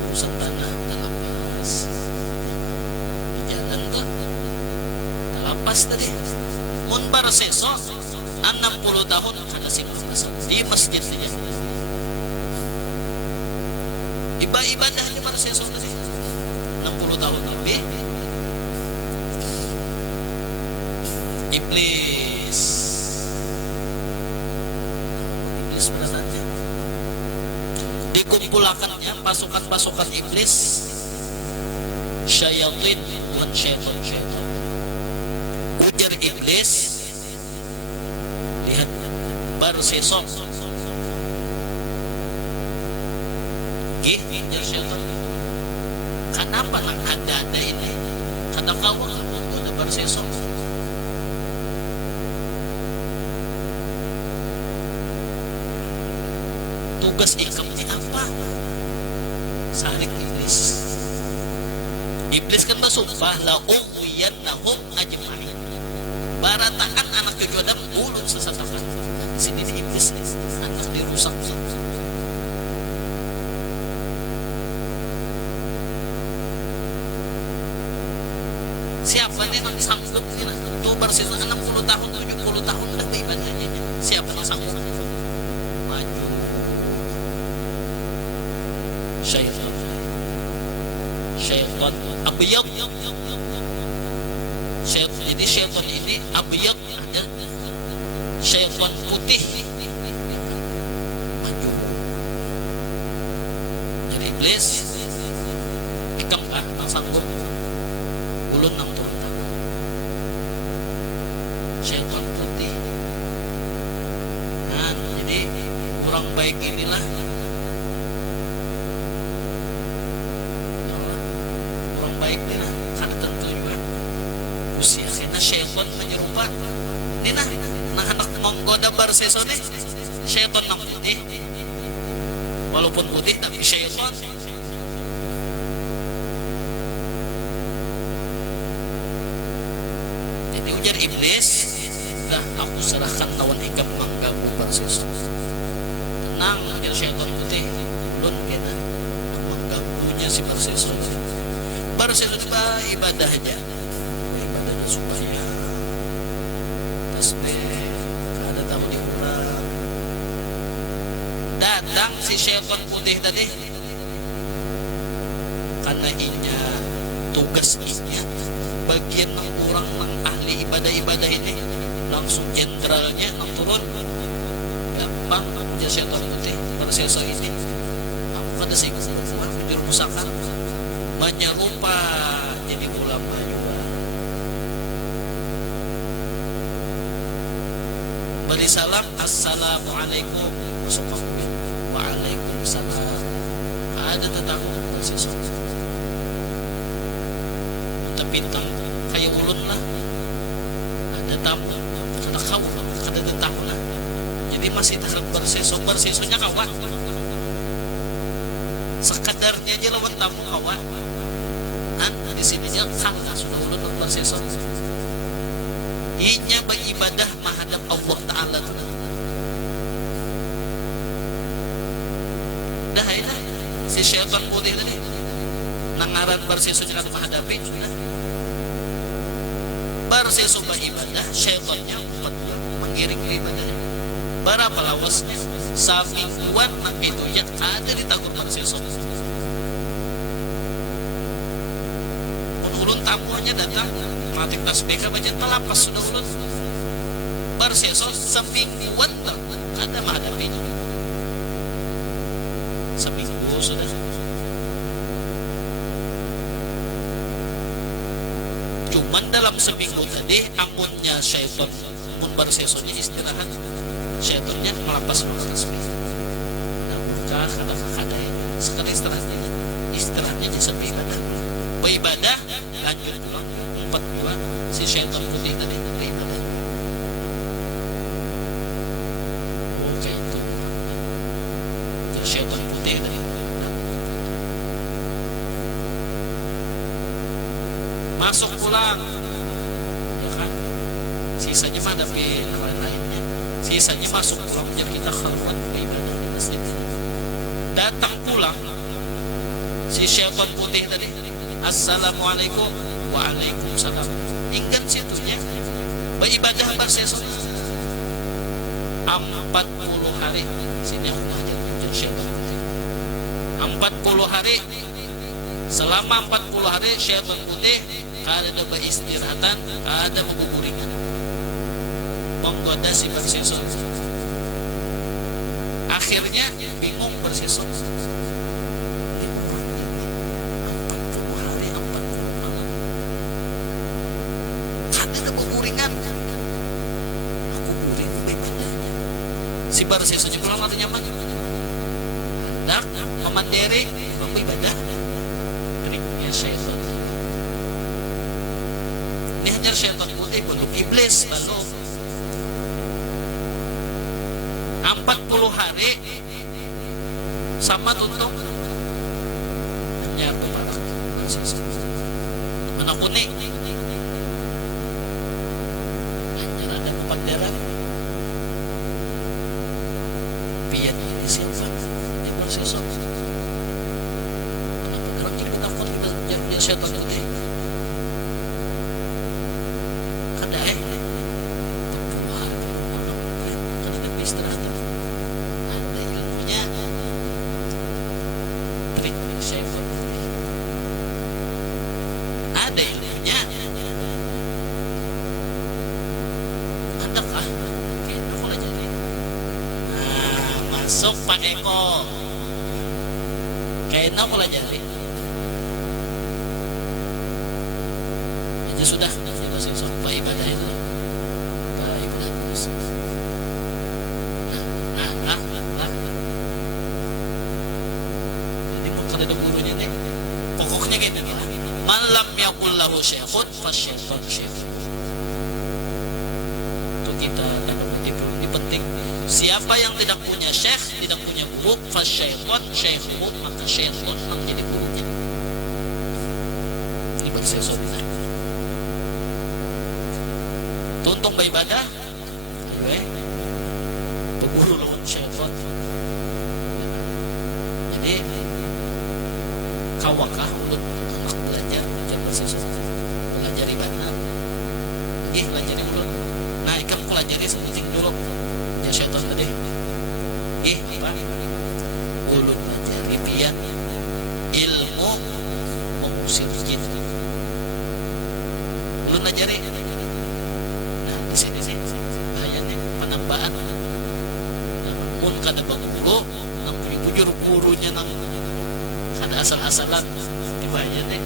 urusan tanah terlepas di jalan tuh terlepas tadi mun barseso 60 tahun kada simpan di masjid saja. Ibadah di barseso tadi 60 tahun lebih. Iblis beranaknya dikumpulakannya pasukan-pasukan iblis, syayatin bukan syaitan. Ujar iblis, lihat barsesok ujar syaitan, kenapa nak ada ini, kata kau ada barsesok. Tugas ikamnya apa? Sarik iblis. Iblis kan bersumpah la ughwiyannahum ajma'in. Barataan anak cucu Adam ulun sesatakan. Sini di iblis anak dirusak. Siapa nih yang sanggup nih? Tuh bersisa 60 tahun, 70 tahun dah ibadahnya. Siapa yang sanggup? Maju. Syaitan abiyad. Jadi syaitan ini abiyad, ada syaitan putih maju. Jadi iblis ikam nang sanggup ulun 60 tahun. Syaitan putih. Nah, jadi kurang baik inilah baik nina kan tentu juga usia kena syaitan menyerupa nina nah anak menggoda barseso nih syaitan nang putih walaupun putih tapi syaitan. Jadi ujar iblis, dah aku serahkan lawan ikam mengganggu barseso. Tenang ujar syaitan putih, belum kena mengganggunya si barseso. Barseso itu ibadah aja, ibadah supaya tasbih ada tamu dikurang. Datang si syaitan putih tadi karena inya tugas inya bagian ng kurang ng ahli ibadah ini langsung jenderalnya nang turun gampang aja syaitan putih Barseso ini aku kada singgung menjerumuskan menyerupa jadi ulama juga. Beri salam, assalamualaikum, waalaikumsalam. Ada tetangga Barseso. Tapi tang kayak ulun lah. Ada tamu, kata kau, kata tetangga lah. Jadi masih terhadap Barsesonya kawan. Sekadarnya aja lawan tamu kawan. Di sini dia kalah sudah ulun Barseso. Inya beribadah menghadap Allah Ta'ala. Dah ini si syaitan putih tadi nangaran Barseso jangan menghadapi sudah. Barseso beribadah, syaitannya mengiring ibadahnya. Berapa lawasnya? Samingguan nak itu yang ada di tagur Barseso. Ulun tamuannya datang matik tasbih baca telapas sudah ulun Barseso semingguan tak ada menghadapinya. Seminggu sudah. Cuman dalam seminggu tadi amunnya syaitan pun Barsesonya istirahat, syaitannya melapas tasbih. Nah buka kada sekarang istirahatnya di sepi ibadah. Beribadah lanjut pulang 42 si syaitan putih tadi beribadah. Oke itu syaitan putih tadi masuk pulang ya kan, sisanya mah tapi lainnya sisanya masuk pulang jadi kita keluar beribadah di masjid. Datang pulang si syaitan putih tadi assalamualaikum, waalaikumsalam. Ingat situnya beribadah berseso 40 hari. Sini aku ngajar syaitan putih 40 hari. Selama 40 hari syaitan putih ada beristirahatan, ada beguguringan, menggoda si berseso. Akhirnya bingung berseso. Ini orang ini 40 hari 40 malam ada beguguringan. Aku guring bagaimana? Si bersesonya pulang atau nyaman? Hendak memandiri ibadah. Triknya syaitan. Ini hanya syaitan putih bentuk iblis lalu 40 hari sama tuntung hanya peparak mana kuning hanya ada kepanderan pian ini siapa ini bersesok mana bergerak jadi takut dia syaitan putih kada karena istirahat ada ilmunya trik syaitan ada ilmunya adakah kita mulai jadi masuk Pak Eko kayaknya mulai jadi aja sudah sesok Pak ibadah itu Pak ibadah terus nah ini mau kada ada gurunya nih pokoknya gini malam yakul lahu syekhun fasyaitan syekh itu kita dalam ini penting. Siapa yang tidak punya syekh, tidak punya guru, fasyaitan syekhu, maka syaitan menjadi gurunya. Ini bersesok tuntung beribadah peguru lawan syaitan. Jadi kawakah untuk anak belajar bersesok belajar ibadah belajar dulu. Nah ikan pelajari sepenting dulu ya syaitan tadi apa ulun pelajari pian ilmu mengusir jin ulun pelajari. Di sini sih bahayanya penambahan. Mun kada baguru nang bujur gurunya nang kada asal-asalan di bahaya deh.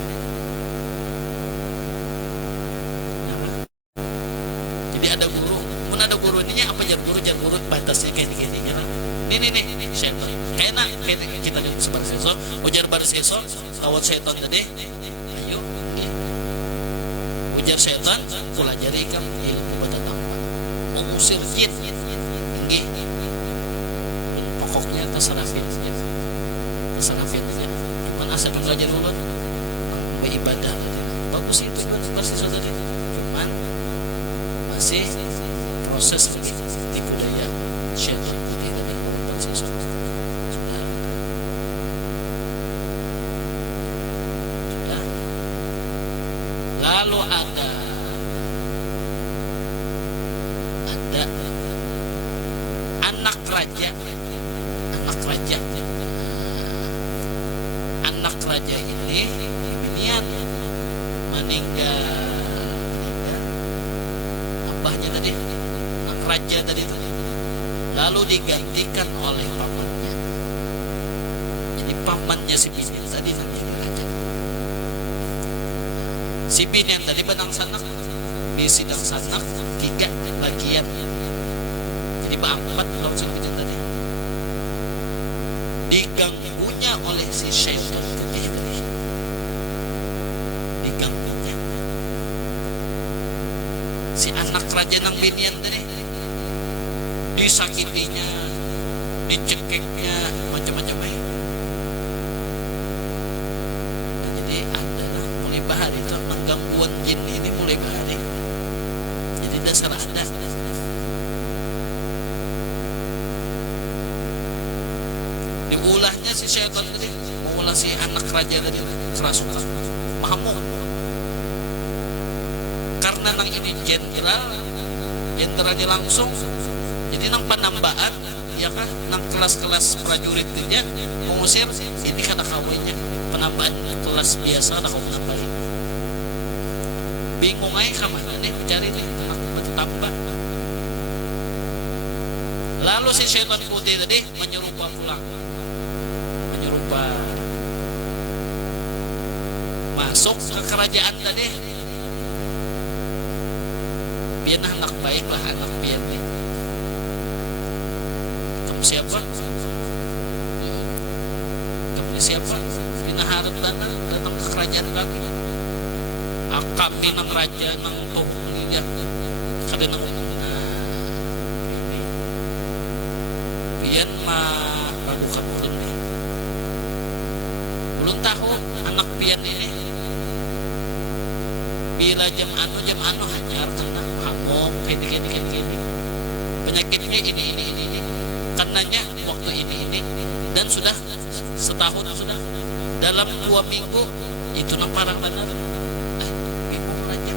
Jadi ada guru, mun ada guru ini apa jar guru batasnya kayak gini nya. Nih syaitan. Kayak kita lihat sebar seso, ujar bar seso lawan syaitan tadi. Ayo ujar syaitan pelajari kam ilmu badan mengusir jin tinggi pokoknya terserah fitnya cuman asal belajar dulu beribadah bagus itu kan seperti tadi cuman masih proses tipu daya syaitan putih tadi sudah lalu ada anak raja ini niat meninggal abahnya tadi anak raja tadi itu lalu digantikan oleh pamannya. Jadi pamannya si Binian tadi nanti raja. Si Binian tadi benang sanak di sidang sanak 3 bagian. Jadi berempat langsung itu tadi diganggunya oleh si syaitan putih tadi. Diganggunya si anak raja nang Binian tadi, disakitinya, dicekiknya, macam-macam aja. Nah, jadi adalah mulai bahari itu menggangguan jin ini mulai bahari. Jadi dasar ada. Diulahnya si syaitan tadi, mengulah si anak raja tadi kerasukan, mahamuk. Karena nang ini jenderal jenderal langsung jadi nang penambahan ya kan nang kelas-kelas prajurit dia mengusir ini kan kawinnya penambahan kelas biasa ada kau nambahin bingung aja kemana nih mencari nih batu tambah. Lalu si syaitan putih tadi menyerupa pulang, menyerupa masuk ke kerajaan tadi. Biar anak baik lah anak biar nih. Kamu siapa? Kamu siapa? Dina harap datang ke kerajaan kami. Kami nang raja nang tohong dia. Kada nang pian mah baru kabulun nih. Ulun tahu anak pian ini bila jam anu hanyar kena hamom kayak gini penyakitnya ini karenanya waktu ini dan sudah setahun sudah dalam 2 minggu itu nang parang benar bingung raja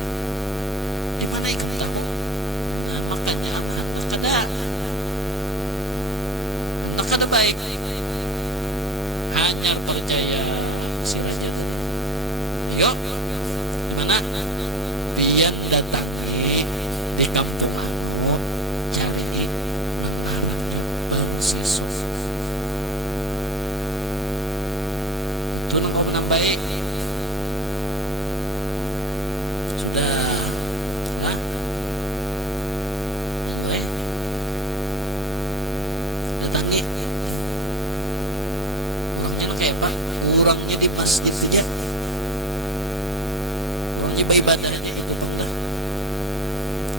di mana ikut tahu nah, makanya anak kada baik hanya percaya si raja tadi yuk mana pian datangi di kampung anu cari menaranya Barseso itu nang kau menambahi sudah lah datangi orangnya nang kayak apa orangnya di masjid saja ibadah aja itu bangga.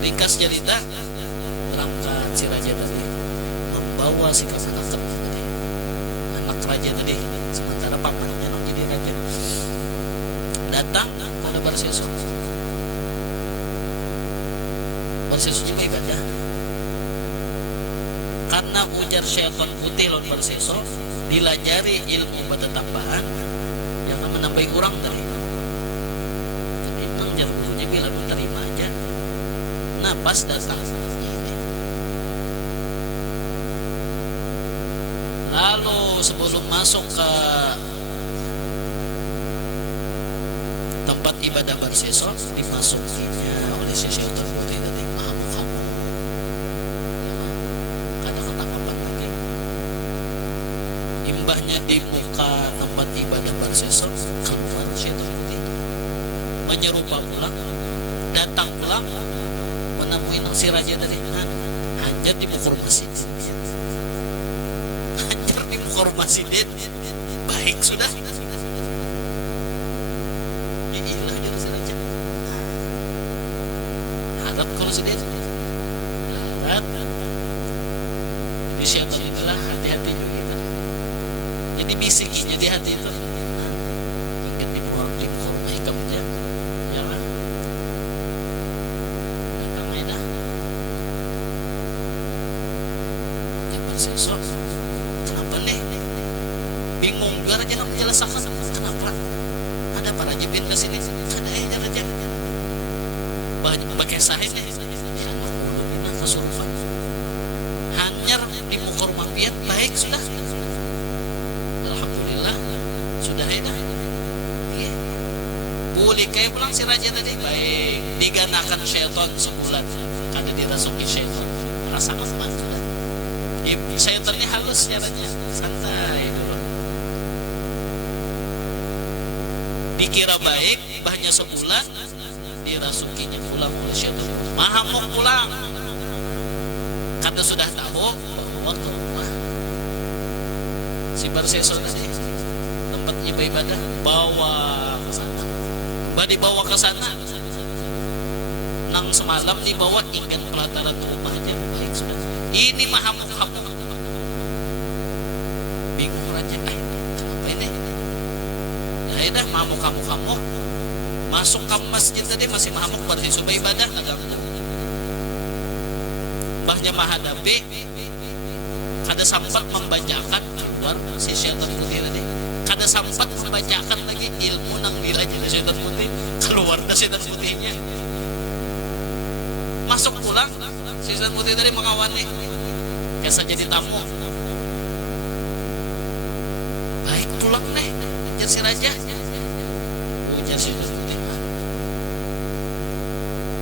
Ringkas cerita berangkat si raja tadi membawa si kanak-kanak tadi anak raja tadi sementara pamannya nak jadi raja datang pada Barseso juga ibadah karena ujar syaitan putih lawan Barseso dilajari ilmu batu tambahan yang akan menambahi orang tadi dia bilang terima aja nah pas datang lalu sebelum masuk ke tempat ibadah Barseso dimasukinya oleh si syaitan putih tadi kamu ada ketangkapan lagi imbahnya di muka tempat ibadah Barseso keluar syaitan putih menyerupa pulang datang pulang menemui nang si raja tadi hajar di muka rumah sidin hajar di muka rumah sidin baik sudah ilah jadi si raja harap kalau sidin harap di syaitan itulah hati-hati juga gitu. Jadi bisikinya di hati itu ingat di muka rumah hikam dia jangan datang aja dah ya Barseso kenapa nih bingung juga raja nak menjelaskan kenapa ada para raja bin ke sini ada aja raja pakai sahih nih ya anak ulu bina kesurupan hanyar di muka rumah pian baik sudah alhamdulillah sudah dah boleh kayak pulang si raja tadi baik diganakan syaitan sebulan kada dirasuki syaitan rasakan sama sudah syaitan ini halus caranya santai dulu dikira baik bahnya sebulan dirasukinya pulang oleh syaitan mahamuk pulang kada sudah tahu bahwa ke rumah si Barseso tadi tempat ibadah bawa ke sana dibawa ke sana nang semalam dibawa ikan pelataran rumahnya baik sudah ini mahamuk-hamuk bingung raja kenapa ini ya dah mahamuk-hamuk masuk ke masjid tadi masih mahamuk Barseso ibadah agakku bahnya menghadapi kada sempat membacakan keluar si syaitan putih tadi kada sempat membacakan lagi ilmu nang dilajari syaitan putih keluar dari syaitan putihnya masuk pulang, si setan putih tadi mengawani, biasa jadi tamu. Baik pulang nih, ujar si raja. Ujar si setan putih,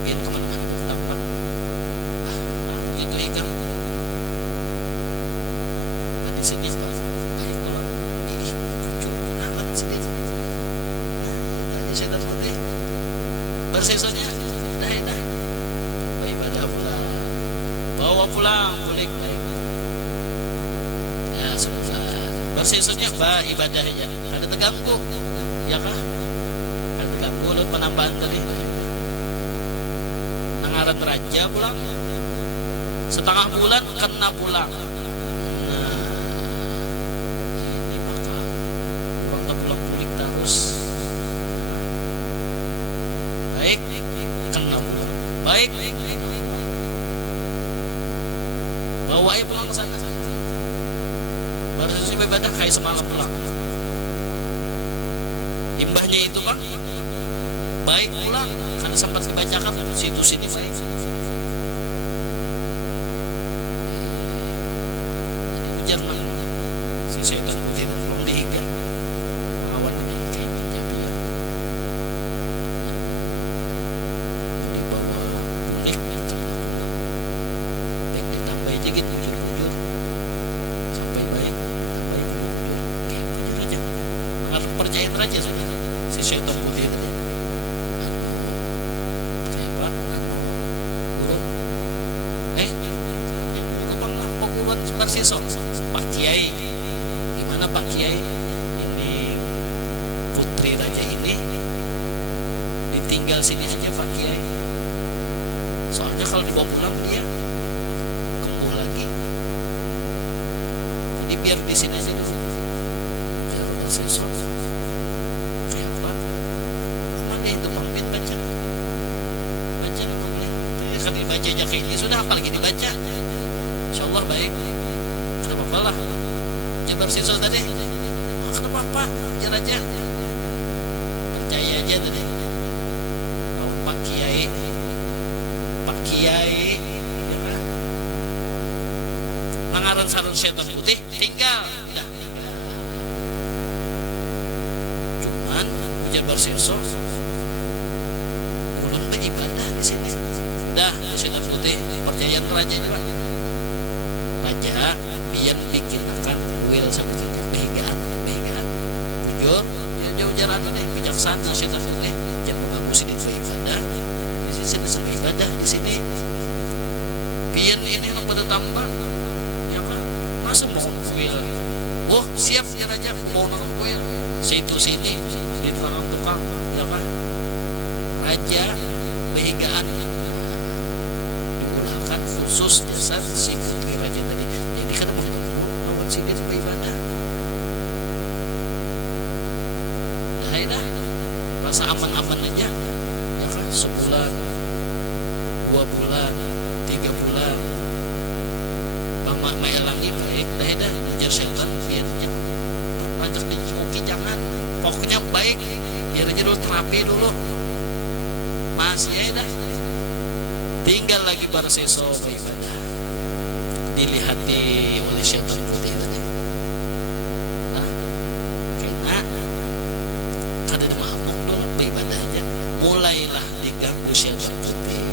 biar kemana-mana tampak. Gitu ikan. Tadi sedih pak. Baik pulang. Ih, curang amat sedih. Tadi setan putih. Bersesonnya, dah. Ibadah pulang, bawa pulang kulik baik. Ya sudah. Bersesonnya ibadah aja. Ada terganggu, ya kah? Ada terganggu oleh penambahan tadi. Nangaran raja pulang. Setengah bulan kena pulang. Nah, ini maka orang tak pulang kulik terus. Baik, kena pulang. Baik, bawa aja pulang ke sana. Baru selesai ibadah kayak semalam pulang. Imbahnya itu bang, baik pulang karena sempat dibacakan situ sini baik. Ujar mang si setan putih belum diikat. Awan ini kayak jadi ya. Dibawa unik baik ditambah aja gitu bujur sampai baik tambah bujur kayak bujur aja. Harus percayain raja sudah si setan putih itu. Sisok Pak Kiai, gimana Pak Kiai, ini putri raja ini ditinggal sini aja Pak Kiai, soalnya kalau dibawa pulang dia kambuh lagi, jadi biar di sini aja dulu. Biar udah sisok kayak apa, mana itu pamit baca apa boleh, kan dibacanya kayak ini sudah, apalagi dibaca, insyaallah baik. Apalah jabar siswa tadi, kenapa apa ajar aja, percaya aja tadi. Kalau Pak Kiai ya kan? Nangaran sarung setan putih tinggal, dah tinggal. Cuman jabar siswa ulun beribadah di sini, dah setan putih percayaan raja juga. Raja biar bikin akan kuil seperti itu, behigaan bujur jauh jalan nih bijaksana setan putih, jangan mengganggu sini ibadah di sini sampai ibadah di sini biar ini yang pada tambah ya kan, masa mau kuil, oh siap ya raja mau nonton kuil situ sini di tukang ya kan, raja behigaan diulahkan khusus dasar si putri raja tadi. Jadi kada mau lawan sini sampai ibadah. Dah, rasa aman-aman aja. Ya kan, sebulan, 2 bulan, 3 bulan. Bang maelangi baik, dah ujar setan biarnya. Lanjut dicuki jangan. Pokoknya baik. Biar aja dulu terapi dulu. Masih ya dah. Tinggal lagi barseso ibadah. Dilihati oleh setan putih tadi. Nah, karena kada mabuk dulu beribadahnya, mulailah diganggu setan putih,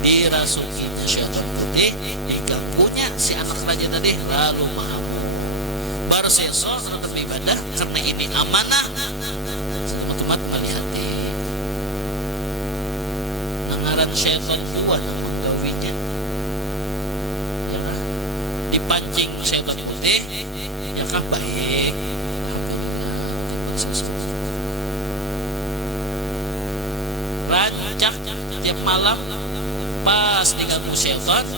dirasukinya setan putih, diganggunya si anak raja tadi, lalu mabuk. Barseso tetap ibadah karena ini amanah. Teman-teman melihati. Nangaran setan kuat menggawinya. Dipancing setan putih ya kan baik, rancak tiap malam pas diganggu setan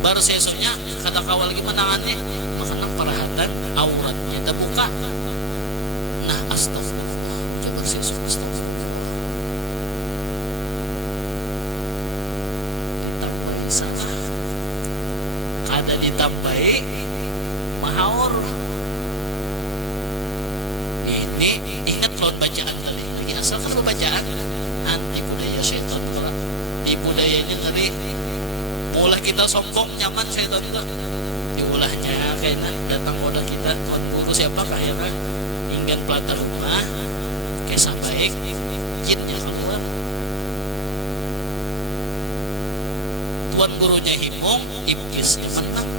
baru sesunya kata kawal lagi menangannya makanya perhatian auratnya terbuka. Nah astagfirullah coba sesu astagfirullah ditambahi salah ada ditambahi mahaur. Ini ingat lawan bacaan tadi lagi, asalkan bacaan anti budaya setan, kalau di budaya budayanya ngeri. Mulai kita sombong nyaman syaitan itu diulahnya kayaknya datang koda kita tuan guru siapakah ya kan ingin pelata rumah kisah baik jinnya keluar. Tuan gurunya himung iblisnya menang.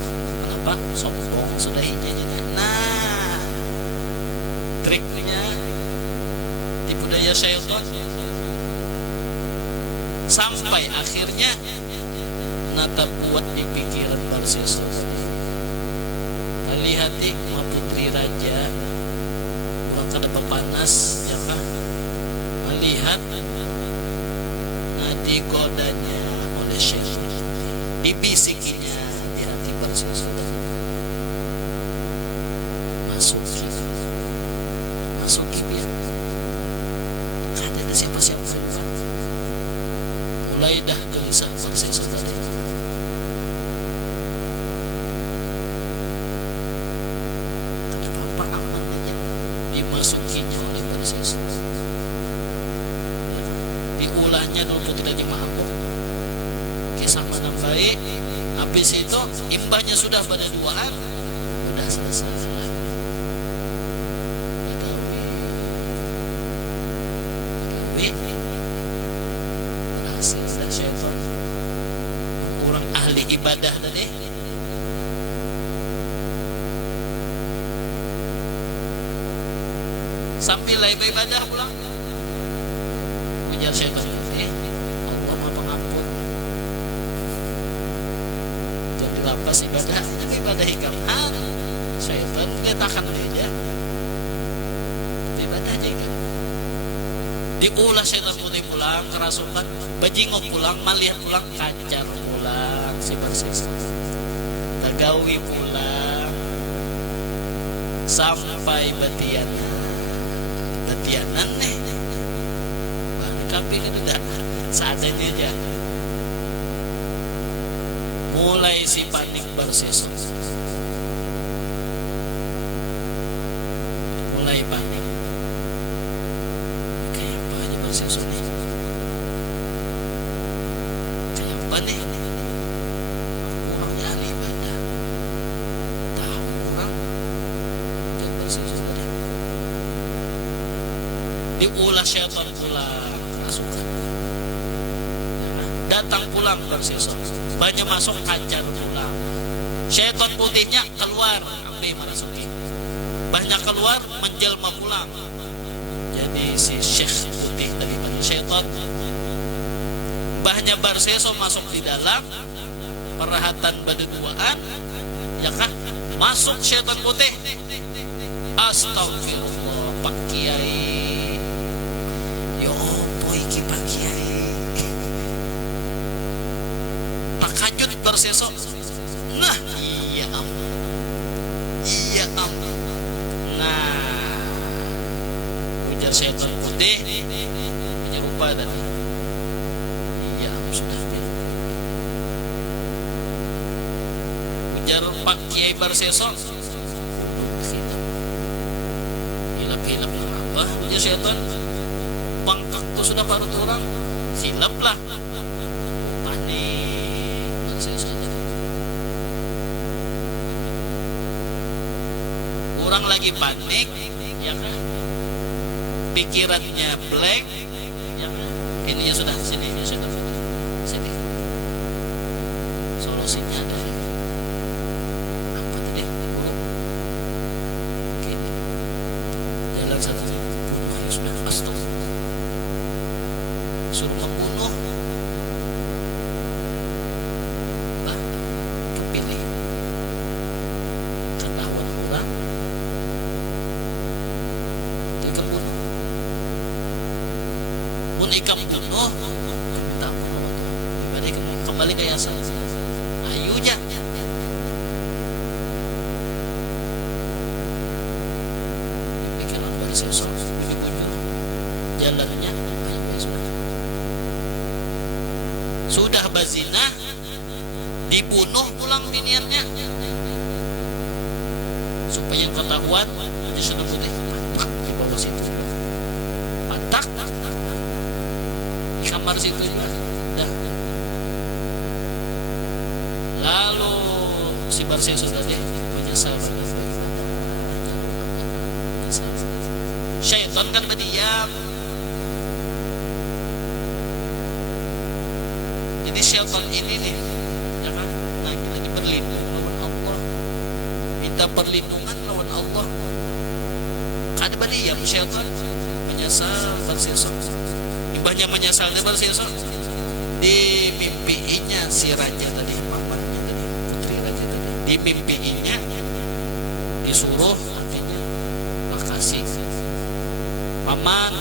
Kenapa? Sombong sudah hijanya. Nah triknya tipu daya syaitan sampai akhirnya nata buat di pikiran Barseso kali hati ma putri raja bukan kada panas ya kah melihat nadi godanya oleh syaitan dibisikinya di hati Barseso masuk ya kada ada siapa-siapa mulai dah gelisah Barseso tadi. Kenapa aman aja dimasukinya oleh Barseso. Diulahnya dulu tidak dimabuk. Kisah mana baik. Habis itu imbahnya sudah pada duaan. Sudah selesai. Berhasil dan syaitan orang ahli ibadah tadi sambil ibadah pulang ujar syaitan Allah maha pengampun jadi lapas ibadah hikam syaitan letakkan aja ibadah aja kan diulah syaitan putih pulang kerasukan bajingok pulang malihat pulang kacar pulang si Barseso tagawi pulang sampai batianan nih tapi kan udah seadanya aja mulai si panik Barseso mulai panik Barseso nih kayak apa nih orangnya ahli ibadah tahu orang dan Barseso tadi diulah syaitan pulang kerasukan datang pulang Barseso banyak masuk kacar pulang syaitan putihnya keluar ambil merasuki banyak keluar menjelma pulang jadi si syekh putih daripada syaitan bahnya Barseso masuk di dalam perhatan baduduaan ya kan masuk syaitan putih astagfirullah Pak Kiai ya opo iki Pak Kiai takajud Barseso nah iya ampun nah ujar syaitan putih menyerupa dan iya sudah ujar Pak Kiai Barseso hilap-hilap apa ujar syaitan bangkak tuh sudah parut orang silap lah panik Barseso orang lagi panik ya kan pikirannya blank ya kan ini ya sudah sini solusinya ada apa tadi buruk oke jalan satu bunuh ayo sudah pasti suruh membunuh kepilih ketahuan orang itu bunuh pun ikam bunuh minta ampun kembali ke yayasan ayunya pikiran Barseso bunyi-bunyi jalannya sudah bazina dibunuh pulang biniannya supaya ketahuan dia sudah putih di bawah situ pantak di kamar situ juga dah Lalu si Barseso tadi menyesal pada syaitan kan berdiam. Jadi syaitan ini nih, ya kan, lagi berlindung lawan Allah, minta perlindungan lawan Allah. Kada berdiam syaitan, menyesal Barseso. Imbahnya menyesal di Barseso, di mimpinya si raja tadi, mamanya tadi, putri raja tadi, di mimpinya disuruh artinya makasih paman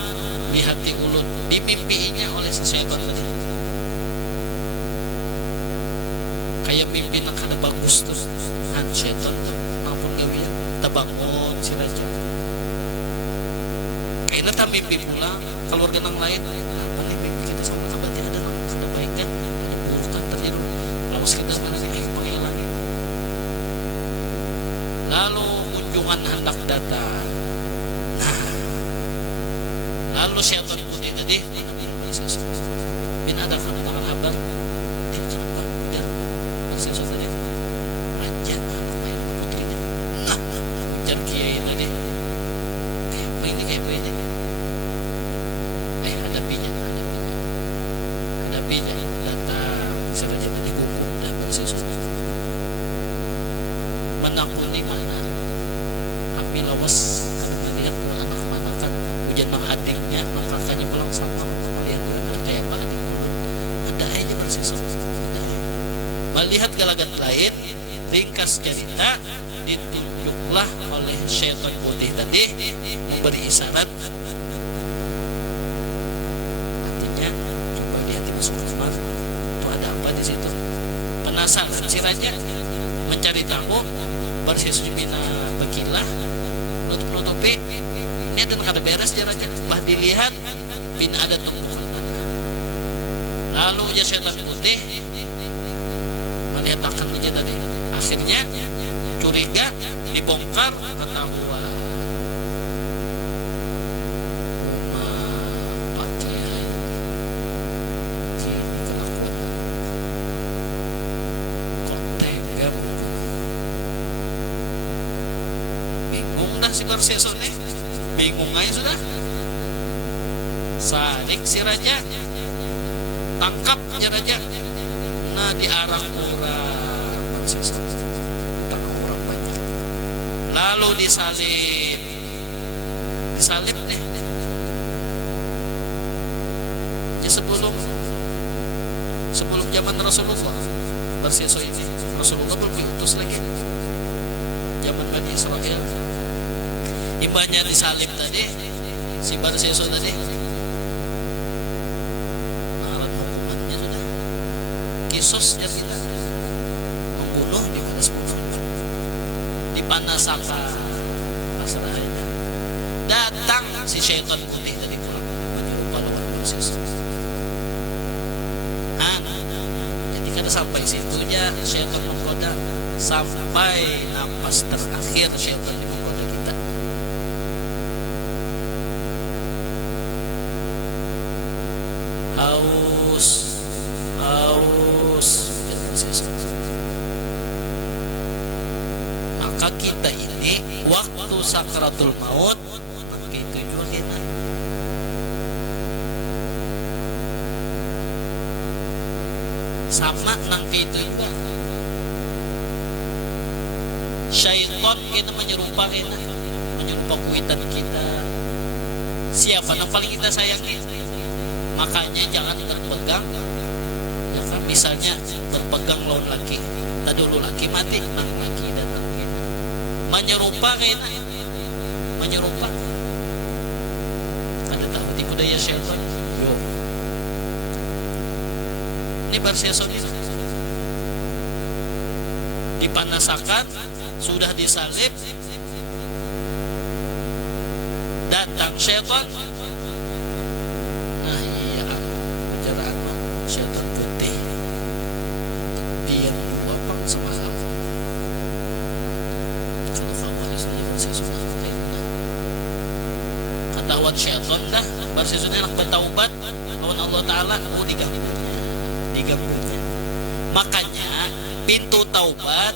di hati ulut, di mimpinya oleh sesyaitan tadi. Kayak mimpi nak ada bagus tuh, kan syaitan maupun gawian terbangun si raja. Kayaknya tak mimpi pulang keluarga yang lain. Apa nih mimpi kita sama kabarnya ada baik kan, ada buruk kan terjadi. Lawas kita sebenarnya pakai lagi. Lalu kunjungan hendak datang. Lalu syaitan putih tadi bin ada kedatangan kabar dia kenapa biar Barseso tadi raja main putrinya jar kiai tadi kayak apa ini hadapinya datang si raja tadi hukum dan Barseso menakuni mana kami lawas karena melihat anak manakan hujan nang adiknya nang kakaknya pulang sama melihat anak kayak apa adik mulut ada aja Barseso melihat galagan lain. Ringkas cerita ditunjuklah oleh syaitan putih tadi memberi isyarat, artinya coba lihat di masuk kamar itu ada apa di situ. Penasaran si raja mencari tahu. Barseso bina bekilah nutup-nutupi ini ada kada beres jaraknya. Bah dilihat bin ada tumpukan tanah. Lalu ya syaitan putih melihat akan dia tadi. Akhirnya curiga, dibongkar, ketahuan pakaian ini kelakuan kok tega. Bingung dah si Barseso nih, bingung aja sudah. Sarik si raja, tangkap aja raja. Nah diarah kurang Barseso, tak kurang banyak. Lalu disalib nih. Ya sebelum zaman Rasulullah, Barseso ini Rasulullah belum diutus lagi. Zaman Bani Israel, imbahnya disalib tadi, si Barseso tadi. Kisos yang kita membunuh di mana sepuluh di Panasaka pasrahnya datang si syaitan putih dari pulang menyerupa lawan Barseso. Jadi kada sampai situnya syaitan menggoda sampai napas terakhir syaitan menggoda kita. Haus maka kita ini waktu sakratul maut begitu juga kita sama nang itu juga syaitan kita menyerupa kuitan kita. Siapa yang paling kita sayangi, makanya jangan terpegang. Ya kan, misalnya berpegang lawan laki, tak dulu laki mati, nang laki datang kita menyerupa kayaknya, menyerupa. Ada tahu tipu daya syaitan. Yo, ini Barseso ini dipanasakan, sudah disalib, datang syaitan. Nah iya, bicara syaitan putih dia bapang semalam. Kalau kamu harus Barseso katawat syaitan dah. Barseso nak bertaubat lawan Allah Ta'ala, digabungnya. Makanya pintu taubat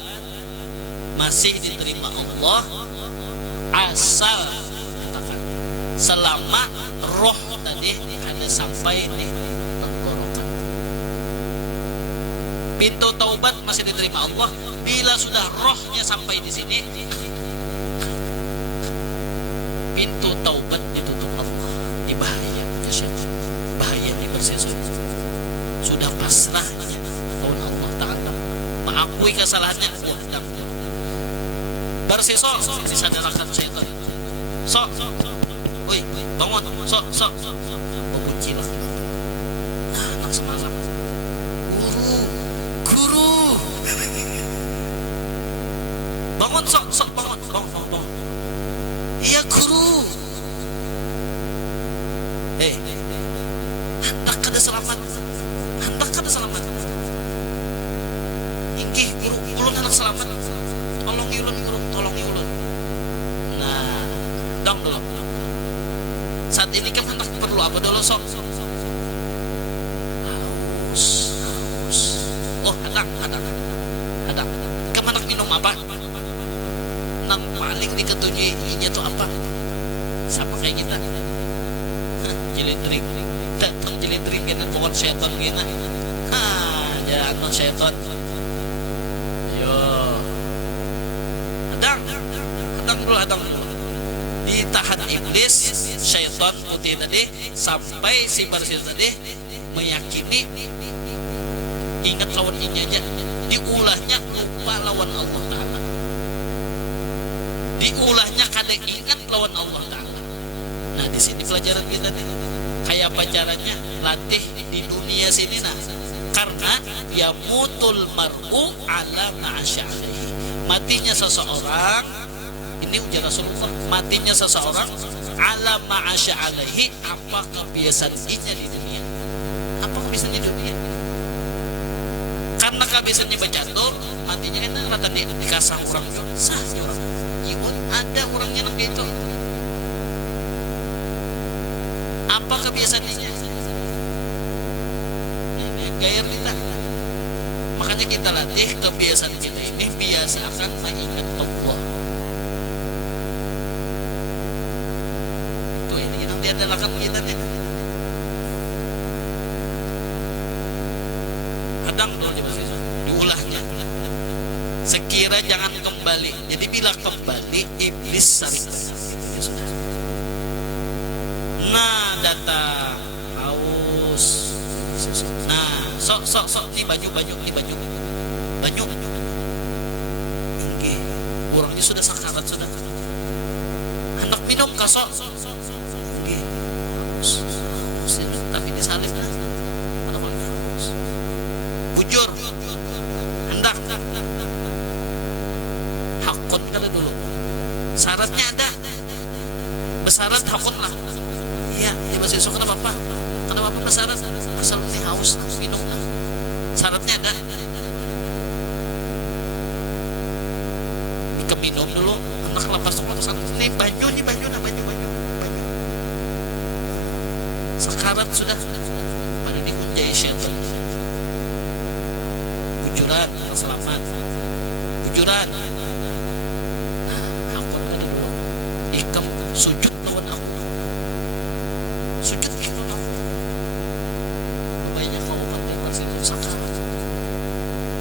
masih diterima Allah asal selama roh tadi ada sampai di tenggorokan. Pintu taubat masih diterima Allah bila sudah rohnya sampai di sini, pintu taubat ditutup Allah. Ini bahaya ya syaitan, bahaya nih bersesat. Sudah pasrah tahun Allah Ta'ala, mengakui kesalahannya, udah bersesat disadarkan syaitan. Sok, woi, bangun, sok, membenci lah. Nah, anak semangat, guru, bangun, sok, bangun. Iya guru. Hendak kada selamat. Inggih guru, ulun hendak selamat. Tolong ulun. Nah, dong dulu. Saat ini kan hendak perlu apa dulu sok? Haus. Oh, hendak. Kamu hendak minum apa? Nang paling diketujuinya tuh apa? Sama kayak kita. Jilidring. Datang jilidring kena pokok setan gina. Jangan setan. Yo. Hadang dulu. Ditahan iblis, syaitan putih tadi sampai si Barsil tadi meyakini ingat lawan ini aja, diulahnya lupa lawan Allah Ta'ala, diulahnya kada ingat lawan Allah Ta'ala. Nah di sini pelajaran kita nih, kayak apa caranya latih di dunia sini. Nah karena ya mutul mar'u ala ma'asya'alaihi, matinya seseorang ini ujar Rasulullah, matinya seseorang ala ma'asya'alaihi, apa kebiasaannya di dunia, apa kebiasaannya di dunia. Karena kebiasaannya bercatur, matinya kan rata dikasah orang itu sah orang. Iwan ada orangnya nang gitu. Apa kebiasaannya? Ini gaya kita. Makanya kita latih kebiasaan kita ini, biasakan mengingat Allah. Itu ini yang diandalkan kita nih. Kadang dulu diulahnya. Sekira jangan kembali. Jadi bila kembali iblis saling ya sudah. Nah datang haus. Nah sok nih baju. Ini orangnya sudah sakarat sudah. Hendak minum kasok. Ini haus. Tapi disalib lah. Bujur hendak hakun kada dulu, syaratnya ada, bersyarat hakun lah. Iya masih esok kenapa bersyarat, asal ini haus minum lah, syaratnya ada. Minum dulu, hendak lepas ini baju sekarat sudah pada dikunjai syaitan. Bujuran, selamat. Bujuran. Nah, hakun kada dulu. Ikam sujud lawan aku. Sujud gitu aku. Banyak kau pakai masih sakarat.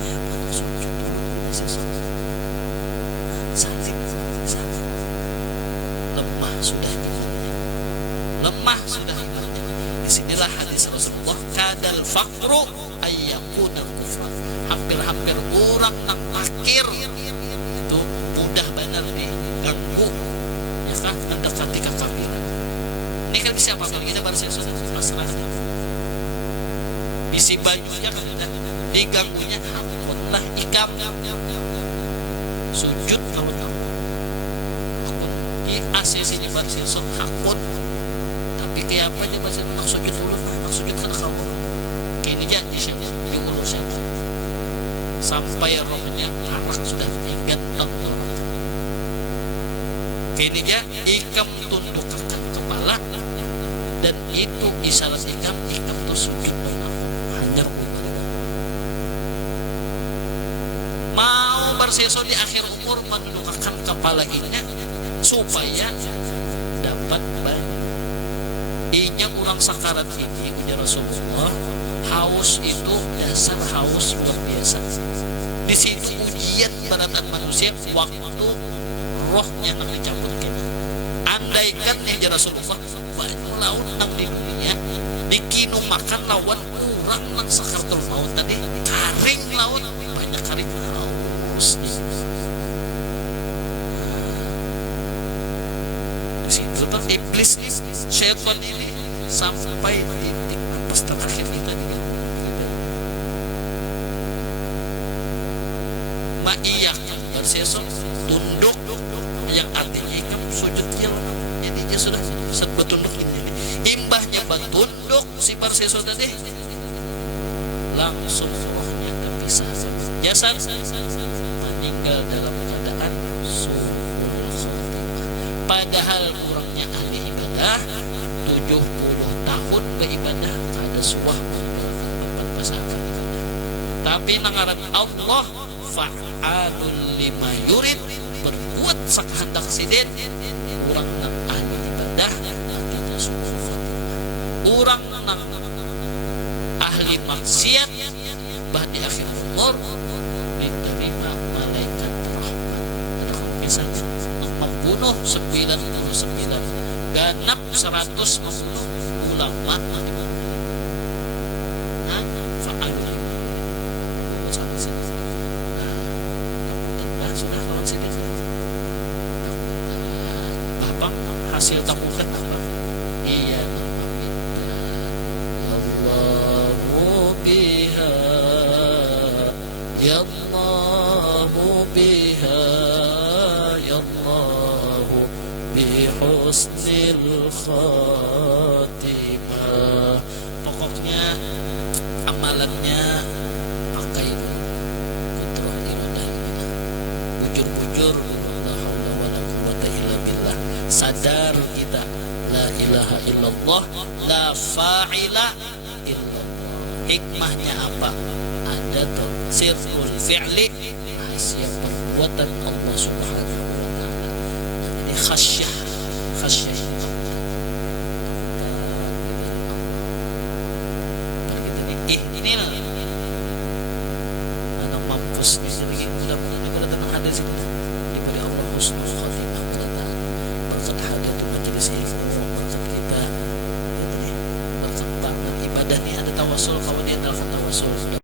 Ya, sujud dulu masih sakarat. Salib. Lemah sudah imannya. Disinilah hadis Rasulullah, kadal faqru ayyakuna kufra. Hampir orang nang fakir itu mudah benar diganggu, ya kan, mendekati kekafiran. Ini kan bisa apa kalau kita baru masalah bisi bajunya kan udah diganggunya, hapunlah ikam sujud kalau kamu hakun di asesinya baru hakun. Tapi kayak apa dia baca nak sujud dulu, nak sujud kan kamu kini aja diulur siapa sampai rohnya anak sudah tinggal tenggorok. Kini aja ikam tundukkan kepala, dan itu isyarat ikam tuh sujud hanya ibadah. berseso di akhir umur menundukkan kepala inya supaya dapat banyak. Inya kurang sakarat ini ujar Rasulullah, haus itu dasar haus luar biasa. Di situ ujian beratan manusia waktu rohnya nang dicabut kena. Andaikan ya Rasulullah banyak laut nang di dunia dikinu makan lawan kurang nang sakaratul maut tadi karing laut banyak karing haus di situ tuh iblis nih syaitan ini sampai titik napas terakhir kita nih ma'iyakan bersesok tunduk yang artinya ikam sujud jalan jadi dia sudah bertunduk ini imbahnya bertunduk si bersesok tadi langsung rohnya terpisah jasad meninggal dalam keadaan suul khotimah padahal kurangnya ahli ibadah 70 tahun beribadah kada suah meninggalkan pasangan ibadah tapi nangaran Allah fa'alul lima yurid berbuat sakhandak sidin urang nang ahli ibadah artinya suul khotimah urang nang ahli maksiat bah di akhir umur diterima malaikat rahmat ada misalnya membunuh 99 ganap 100 membunuh ulama nah fa'alul sudah lawan sini apa hasil tamukan apa iya Allahu biha ya Allahu biha ya Allahu bi husnil khatimah pokoknya amalannya pakai kudrah iradah bujur-bujur la haula wala quwwata illa billah sadar kita la ilaha illallah la fa'ila illallah hikmahnya apa ada tuh sirrul fi'li rahasia perbuatan Allah subhanahu wa ta'ala ini khasyah ini anak mampus lagi mudah-mudahan pada tenang ada sini diberi Allah husnul khatimah pada taat berkat hadir di majelis ilmu berkat kita berkat banget ibadah ini ada tawasul kalau dia adalah tawasul